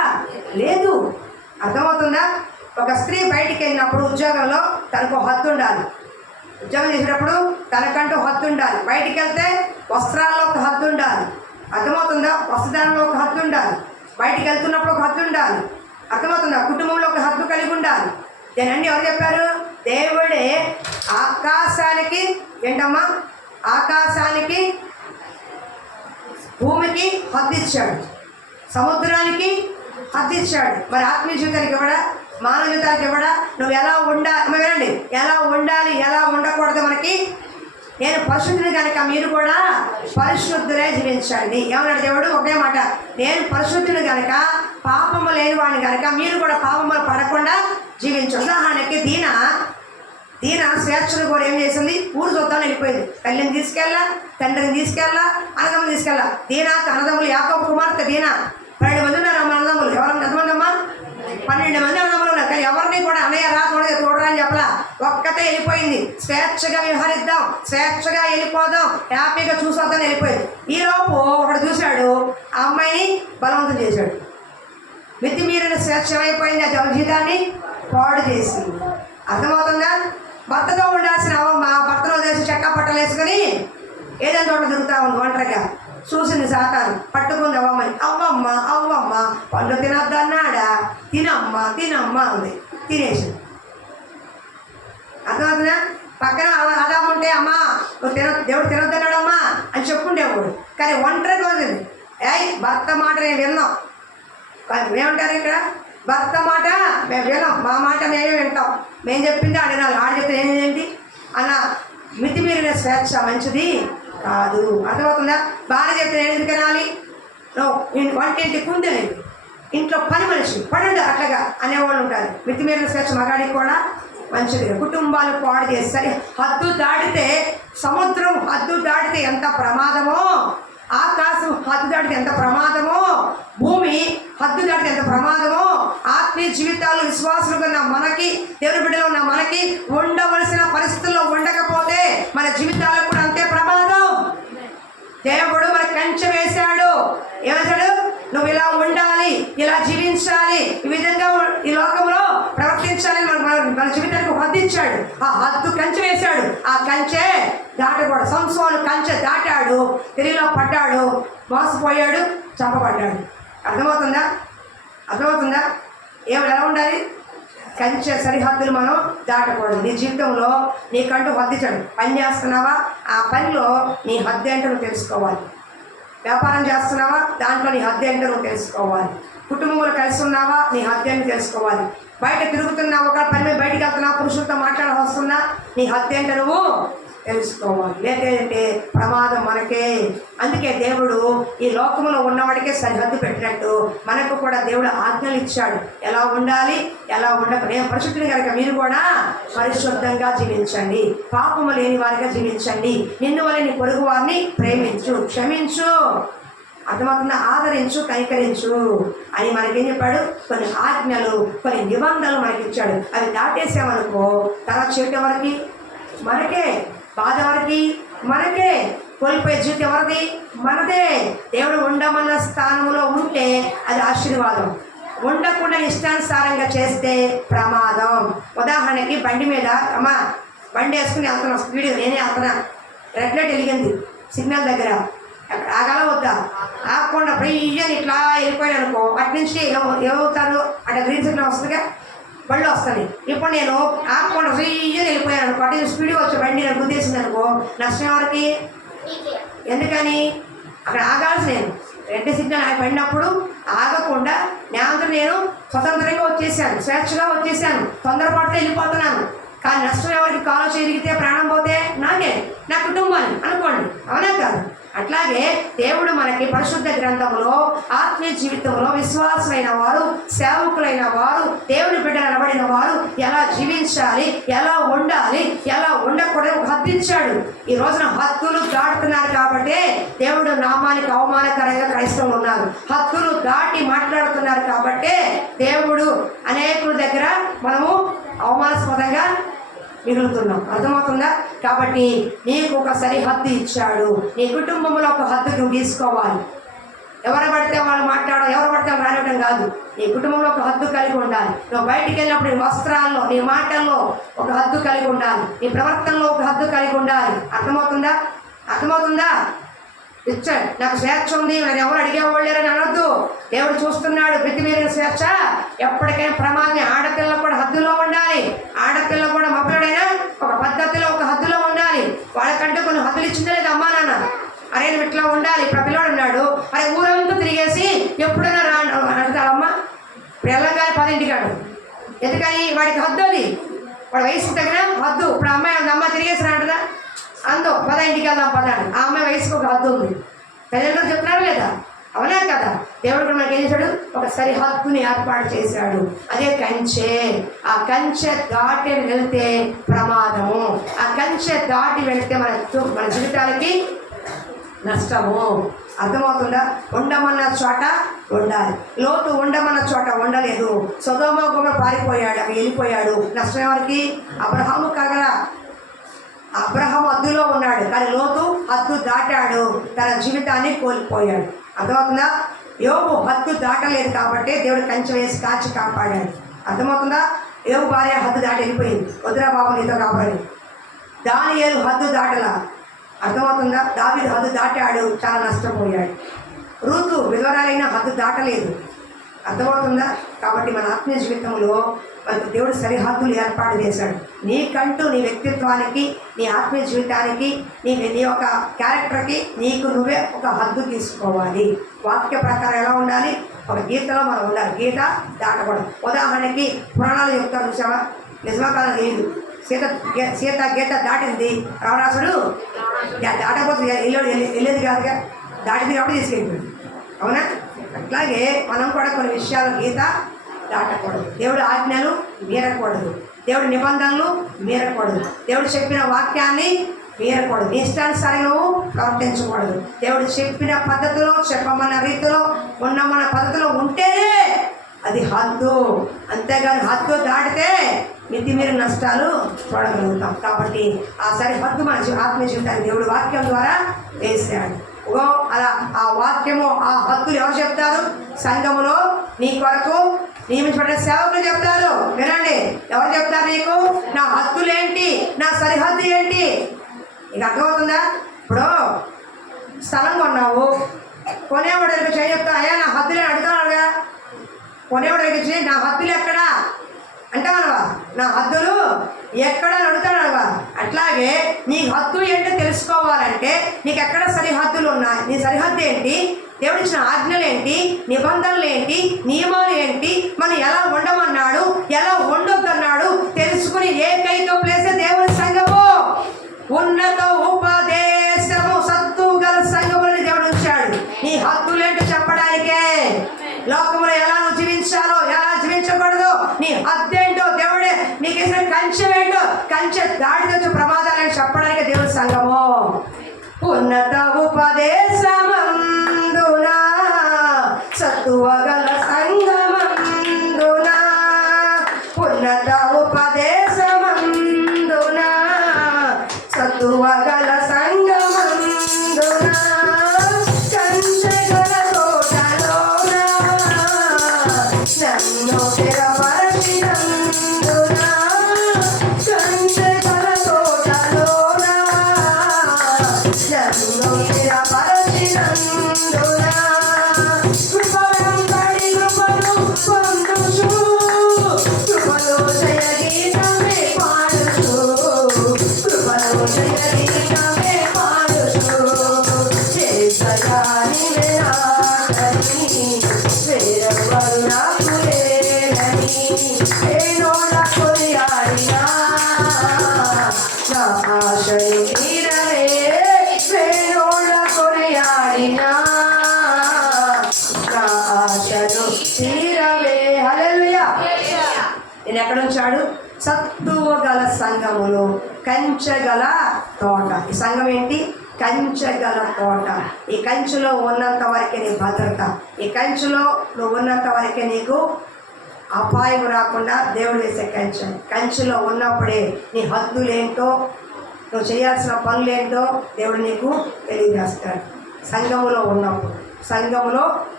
లేదు. అర్థమవుతుందా? ఒక స్త్రీ బయటికి వెళ్ళినప్పుడు ఉద్యోగంలో తనకు హద్దు ఉండాలి. ఉద్యోగం చేసేటప్పుడు తనకంటూ హద్దు ఉండాలి. బయటికి వెళ్తే వస్త్రాల్లో ఒక హద్దు ఉండాలి. అర్థమవుతుందా? వస్త్రధారణలో ఒక హద్దు ఉండాలి. బయటికి వెళ్తున్నప్పుడు ఒక హద్దు ఉండాలి. అర్థమవుతుందా? కుటుంబంలో ఒక హద్దు కలిగి ఉండాలి. దీనన్నీ ఎవరు చెప్పారు? దేవుడే ఆకాశానికి, ఏంటమ్మా, ఆకాశానికి భూమికి హద్దు ఇచ్చాడు, సముద్రానికి హద్దు ఇచ్చాడు. మరి ఆత్మీయ జీవితానికి ఇవ్వడా? మానవ జీవితానికి ఇవ్వడా? నువ్వు ఎలా ఉండాలి, వినండి, ఎలా ఉండాలి, ఎలా ఉండకూడదు మనకి. నేను పరిశుద్ధుని కనుక మీరు కూడా పరిశుద్ధులే జీవించండి. ఏమన్నాడు దేవుడు? ఒకే మాట, నేను పరిశుద్ధుని కనుక, పాపము లేని వాడిని కనుక మీరు కూడా పాపములు పడకుండా జీవించు. ఉదాహరణకి దీన స్వేచ్ఛను కూడా ఏం చేసింది? ఊరు చూద్దాం వెళ్ళిపోయింది. తల్లిని తీసుకెళ్ళా, తండ్రిని తీసుకెళ్ళా, అన్నదమ్ములు తీసుకెళ్ళా. దీన అన్నదమ్ములు, యాకోబు కుమార్తె దీన. 12 మంది ఉన్నారు అమ్మ అన్నదమ్ములు. ఎవరన్నా ఎంతమంది అమ్మా? 12 మంది అన్నదమ్ములు ఉన్నారు. కానీ ఎవరిని కూడా అన్నయ్య రా చూడరా అని చెప్పలా. ఒక్కతే వెళ్ళిపోయింది. స్వేచ్ఛగా వ్యవహరిద్దాం, స్వేచ్ఛగా వెళ్ళిపోదాం, హ్యాపీగా చూసొద్దాం వెళ్ళిపోయింది. ఈలోపు ఒకడు చూశాడు, ఆ అమ్మాయిని బలవంతం చేశాడు. మితిమీరిన స్వేచ్ఛ అయిపోయింది. ఆ జీవితాన్ని పాడు చేసింది. అర్థమవుతుందా? భర్తతో ఉండాల్సిన అవ్వమ్మ భర్తలో చేసి చెక్క పట్టలు వేసుకొని ఏదైనా చోట తిరుగుతూ ఉంది ఒంటరిగా. చూసింది సాతాను, పట్టుకుంది అవ్వమ్మని. అవ్వమ్మ పండు తినొద్దన్నాడా? తినమ్మా ఉంది. తినేసింది. అర్థమవుతుందా? పక్కన అదా ఉంటే అమ్మా నువ్వు దేవుడు తినొద్దన్నాడమ్మా అని చెప్పుండేవాడు. కానీ ఒంటరిగా వదిలింది. భర్త మాట నేను విన్నాం. ఏమంటారు ఇక్కడ? భర్త మాట మేము విన్నాం, మా మాట మేమే వింటాం, మేము చెప్పింది ఆడినాలి, ఆడ చెప్తే ఏంటి అన్న మితిమీరిన స్వేచ్ఛ మంచిది కాదు. అర్థమవుతుందా? భార్య చెప్తే నేను ఎందుకు వినాలి? వంటింటి కుందేలేదు, ఇంట్లో పని మనిషి పడండి అట్లాగా అనేవాళ్ళు ఉంటారు. మితిమీరిన స్వేచ్ఛ మగాడికి కూడా మంచిది. కుటుంబాలు పాడు చేస్తారు. హద్దు దాటితే సముద్రం హద్దు దాటితే ఎంత ప్రమాదమో, ఆకాశం హద్దు దాటితే ఎంత ప్రమాదమో, భూమి హద్దు దాటితే ఎంత ప్రమాదమో, ఆత్మీయ జీవితాలు విశ్వాసులుగా ఉన్న మనకి, దేవుని బిడ్డలో ఉన్న మనకి ఉండవలసిన పరిస్థితుల్లో ఉండకపోతే మన జీవితాలకు కూడా అంతే ప్రమాదం. దేవుడు మనకు కంచె వేశాడు. ఏమేశాడు? నువ్వు ఇలా ఉండాలి, ఇలా జీవించాలి, ఈ విధంగా ఈ లోకంలో ప్రవర్తించాలి. మన జీవితానికి హద్దు ఇచ్చాడు. ఆ హద్దు కంచె వేశాడు. ఆ కంచె దాటకూడదు. సంసోను కంచె దాటాడు, తిరిగిలో పడ్డాడు, మోసపోయాడు, చంపబడ్డాడు. అర్థమవుతుందా? ఎలా ఉండాలి? కంచె సరిహద్దులు మనం దాటకూడదు. నీ జీవితంలో నీకంటూ హద్దించాడు. పని చేస్తున్నావా? ఆ పనిలో నీ హద్దు ఏంటో నువ్వు తెలుసుకోవాలి. వ్యాపారం చేస్తున్నావా? దాంట్లో నీ హద్దు ఏంటో నువ్వు తెలుసుకోవాలి. కుటుంబంలో కలిసి ఉన్నావా? నీ హద్దు ఏంటో తెలుసుకోవాలి. బయట తిరుగుతున్నావు, ఒక పని మీద బయటికి వెళ్తున్నావు, పురుషులతో మాట్లాడాల్సి వస్తుందా? నీ హద్దు ఏంటో నువ్వు తెలుసుకోవాలి, లేదంటే ప్రమాదం మనకే. అందుకే దేవుడు ఈ లోకంలో ఉన్నవాడికే సరిహద్దు పెట్టినట్టు మనకు కూడా దేవుడు ఆజ్ఞలు ఇచ్చాడు, ఎలా ఉండాలి, ఎలా ఉండక. నేను పరిశుద్ధుని కనుక మీరు కూడా పరిశుద్ధంగా జీవించండి, పాపము లేని వారిగా జీవించండి, నిన్ను వల్ల నీ పొరుగు వారిని ప్రేమించు, క్షమించు, అర్థమవుతున్న ఆదరించు, కైకరించు అని మనకేం చెప్పాడు. కొన్ని ఆజ్ఞలు, కొన్ని నిబంధనలు మనకి ఇచ్చాడు. అవి దాటేసామనుకో తర్వాత చెట్టు ఎవరికి? మనకే. బాధ ఎవరికి? మనకే. కోల్పోయే జీవితం ఎవరిది? మనదే. దేవుడు ఉండమన్న స్థానంలో ఉంటే అది ఆశీర్వాదం, ఉండకుండా ఇష్టానుసారంగా చేస్తే ప్రమాదం. ఉదాహరణకి బండి మీద అమ్మా బండి వేసుకుని వెళ్తున్నాం, స్పీడ్ నేనే వెళ్తున్నా, రెడ్ లైట్ వెలిగింది సిగ్నల్ దగ్గర, అక్కడ ఆగాల వద్దా? ఆగకుండా బ్రయ్యని ఇట్లా వెళ్ళిపోయాను అనుకో, అటు నుంచి ఏమవుతారు అంటే గ్రీన్ సిగ్నల్ వస్తుందిగా, బళ్ళు వస్తాయి. ఇప్పుడు నేను ఆగకుండా బ్రయ్యని వెళ్ళిపోయాను అనుకో, అటు స్పీడ్గా వచ్చి బండి నాకు గుద్దేసింది అనుకో, నష్టం ఎవరికి? ఎందుకని అక్కడ ఆగాల్సి నేను రెడ్ సిగ్నల్ పడినప్పుడు ఆగకుండా నేను స్వతంత్రంగా వచ్చేసాను, స్వేచ్ఛగా వచ్చేసాను, తొందరపాటులో వెళ్ళిపోతున్నాను. కానీ నష్టం ఎవరికి? కాలో చేరిగితే ప్రాణం పోతే నాకే, నా కుటుంబాన్ని అనుకోండి, అవునా కాదు? అట్లాగే దేవుడు మనకి పరిశుద్ధ గ్రంథంలో ఆత్మీయ జీవితంలో విశ్వాసులైన వారు, సేవకులైన వారు, దేవుని బిడ్డలు అనబడిన వారు ఎలా జీవించాలి, ఎలా ఉండాలి, ఎలా ఉండకూడదు హద్దించాడు. ఈ రోజున హద్దులు దాటుతున్నారు కాబట్టి దేవుడు నామానికి అవమానకరంగా క్రైస్తవులు ఉన్నారు. హద్దులు దాటి మాట్లాడుతున్నారు కాబట్టి దేవుడు అనేకుల దగ్గర మనము అవమానాస్పదంగా మిగులుతున్నాం. అర్థమవుతుందా? కాబట్టి నీకు ఒక సరిహద్దు ఇచ్చాడు, నీ కుటుంబంలో ఒక హద్దు నువ్వు తీసుకోవాలి. ఎవరు పడితే వాళ్ళు మాట్లాడడం, ఎవరు పడితే వాళ్ళు రానివ్వడం కాదు. నీ కుటుంబంలో ఒక హద్దు కలిగి ఉండాలి. నువ్వు బయటికి వెళ్ళినప్పుడు నీ వస్త్రాల్లో, నీ మాటల్లో ఒక హద్దు కలిగి ఉండాలి, నీ ప్రవర్తనలో ఒక హద్దు కలిగి ఉండాలి. అర్థమవుతుందా? అర్థమవుతుందా? ఇచ్చాడు. నాకు స్వేచ్ఛ ఉంది, నేను ఎవరు అడిగేవాళ్ళు లేరని అనొద్దు. దేవుడు చూస్తున్నాడు. మితిమీరిన స్వేచ్ఛ ఎప్పటికైనా ప్రమాదం. ఆడపిల్ల కూడా హద్దులో ఉండాలి. ఆడపిల్ల కూడా మగడైనా ఒక పద్ధతిలో, ఒక హద్దులో ఉండాలి. వాళ్ళకంటే కొన్ని హద్దులు ఇచ్చిందే లేదు అమ్మా నాన్న. అరే నువ్వు ఇట్లా ఉండాలి. ఇప్పుడు పిల్లవాడు ఉన్నాడు, అరే ఊరంతా తిరిగేసి ఎప్పుడైనా రా అంటాడమ్మా. ఇప్పుడు వెళ్ళగానే 10 కాడు. ఎందుకని? వాడికి హద్దు అది, వాడి వయసుకు తగిన హద్దు. ఇప్పుడు అమ్మాయి అమ్మ తిరిగేసి రాంటదా, అందో 10 వెళ్దాం పదాన్ని. ఆ అమ్మాయి వయసుకు ఒక హద్దు ఉంది. తల్లిదండ్రులు చెప్తున్నారు లేదా? అవునా కదా? దేవుడు కూడా మనకి ఏం చేశాడు? ఒక సరిహద్దుని ఏర్పాటు చేశాడు. అదే కంచె. ఆ కంచె దాటి వెళ్తే ప్రమాదము. ఆ కంచె దాటి వెళ్తే మన జీవితాలకి నష్టము. అర్థమవుతుందా? ఉండమన్న చోట ఉండాలి. లోతు ఉండమన్న చోట ఉండలేదు. సొదొమ గొమొర్రా పారిపోయాడు, అక్కడ వెళ్ళిపోయాడు. నష్టం ఎవరికి? అబ్రహాము కాగల. అబ్రహాము హద్దులో ఉన్నాడు, కానీ లోతు హద్దు దాటాడు, తన జీవితాన్ని కోల్పోయాడు. అర్థమవుతుందా? యోబు హద్దు దాటలేదు కాబట్టి దేవుడు కంచె వేసి కాచి కాపాడాడు. అర్థమవుతుందా? యోబు భార్య హద్దు దాటి వెళ్ళిపోయింది, వద్దురా బాబు నీతో కాపాడి. దానియేలు హద్దు దాటలా. అర్థమవుతుందా? దావీదు హద్దు దాటాడు, చాలా నష్టపోయాడు. రూతు విధవరాలైన హద్దు దాటలేదు. అర్థమవుతుందా? కాబట్టి మన ఆత్మీయ జీవితంలో మనకు దేవుడు సరిహద్దులు ఏర్పాటు చేశాడు. నీకంటూ, నీ వ్యక్తిత్వానికి, నీ ఆత్మీయ జీవితానికి, నీ యొక్క క్యారెక్టర్కి నీకు నువ్వే ఒక హద్దు తీసుకోవాలి. వాక్య ప్రకారం ఎలా ఉండాలి? ఒక గీతలో మనం ఉండాలి. గీత దాటకూడదు. ఉదాహరణకి పురాణాలు చెప్తారు, చూసావా? నిజమా కాలం లేదు. సీత గీత దాటింది, రావణాసుడు దాటకపోతే వెళ్ళేది కాదుగా, దాటింది కాబట్టి తీసుకెళ్ళిపోయింది. అవునా? అట్లాగే మనం కూడా కొన్ని విషయాలు గీత దాటకూడదు. దేవుడి ఆజ్ఞలు మీరకూడదు, దేవుడి నిబంధనలు మీరకూడదు, దేవుడు చెప్పిన వాక్యాన్ని మీరకూడదు, నీ ఇష్టానుసారంగా నువ్వు ప్రవర్తించకూడదు. దేవుడు చెప్పిన పద్ధతిలో, చెప్పమన్న రీతిలో, ఉన్నమన్న పద్ధతిలో ఉంటేనే అది హద్దు. అంతేగాని హద్దు దాటితే మితిమీరిన నష్టాలు చూడగలుగుతాం. కాబట్టి ఆ సరిహద్దు మన ఆత్మీయ జీవితాన్ని దేవుడు వాక్యం ద్వారా వేసాడు. అలా ఆ వాక్యము, ఆ హద్దులు ఎవరు చెప్తారు? సంఘములో నీ కొరకు నియమించబడిన సేవకులు చెప్తారు. వినండి, ఎవరు చెప్తారు నీకు? నా హద్దులేంటి, నా సరిహద్దు ఏంటి? నీకు అర్థమవుతుందా? ఇప్పుడు స్థలం కొన్నావు, కొనేవాడు దగ్గర చెప్తా, అయ్యా నా హద్దులే అడుగుతానుగా. కొనేవాడు దగ్గర నా హద్దులు ఎక్కడా అంటావా? నా హద్దులు ఎక్కడ అడుగుతాడవా? అట్లాగే నీ హద్దు ఏంటో తెలుసుకోవాలంటే నీకు ఎక్కడ సరిహద్దులు ఉన్నాయి, నీ సరిహద్దు ఏంటి, దేవుడు ఇచ్చిన ఆజ్ఞలు ఏంటి, నిబంధనలు ఏంటి, నియమాలు ఏంటి, మనం ఎలా ఉండమన్నాడు, ఎలా ఉండొద్దన్నాడు తెలుసుకుని ఏకైక ప్లేస్ దేవుని సంఘము, ఉన్నత నీ అద్దెంటో దేవుడే నీకు వేసిన కంచె ఏంటో కంచె దాడి వచ్చే ప్రమాదాలని చెప్పడానికి దేవుడి సంఘము. ఉన్నత ఉపదేశమందున సత్తువగల సంఘమందున ఉన్నత ఉపదేశమందున సత్తువగల సంఘమందున కంచెగల తోటలోన నన్ను స్థిరపరచినందున కంచెగల తోటలోన నన్ను స్థిరపరచినందున కృపలంబడి కృపను పొందుచు కృపలో జయగీతమే పాడుచు కృపలో జయగీతమే పాడుచు యేసయ్యా నీవే నాథని వేరెవ్వరు నాకు లేరని నేనోడ కొనియాడినా నా ఆశలు తీరవే వేణోడ కొనియాడినా నా ఆశలు తీరవే. హల్లెలూయా. నేను ఎక్కడ ఉంచాడు? సత్తువ గల సంఘములు కంచెగల తోట. ఈ సంఘం ఏంటి? కంచెగల తోట. ఈ కంచెలో ఉన్నంత వరకే నీ భద్రత. ఈ కంచెలో నువ్వు ఉన్నంత వరకే నీకు అపాయం రాకుండా దేవుడు వేసే కంచె. కంచెలో ఉన్నప్పుడే నీ హద్దులేంటో నువ్వు చేయాల్సిన పనులేంటో దేవుడు నీకు తెలియజేస్తాడు. సంఘములో ఉన్నప్పుడు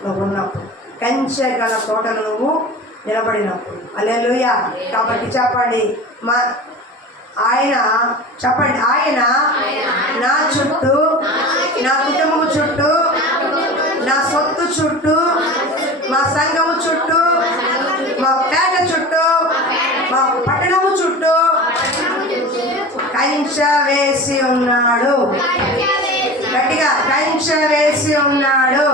నువ్వు ఉన్నప్పుడు కంచెగల తోటలు నువ్వు నిలబడినప్పుడు. హల్లెలూయా. కాబట్టి చెప్పండి ఆయన నా చుట్టూ, నా కుటుంబం చుట్టూ, నా సొత్తు చుట్టూ, మా సంఘము చుట్టూ, మా పేట చుట్టూ, మా పట్టణము చుట్టూ కంచె వేసి ఉన్నాడు. గట్టిగా కంచె వేసి ఉన్నాడు.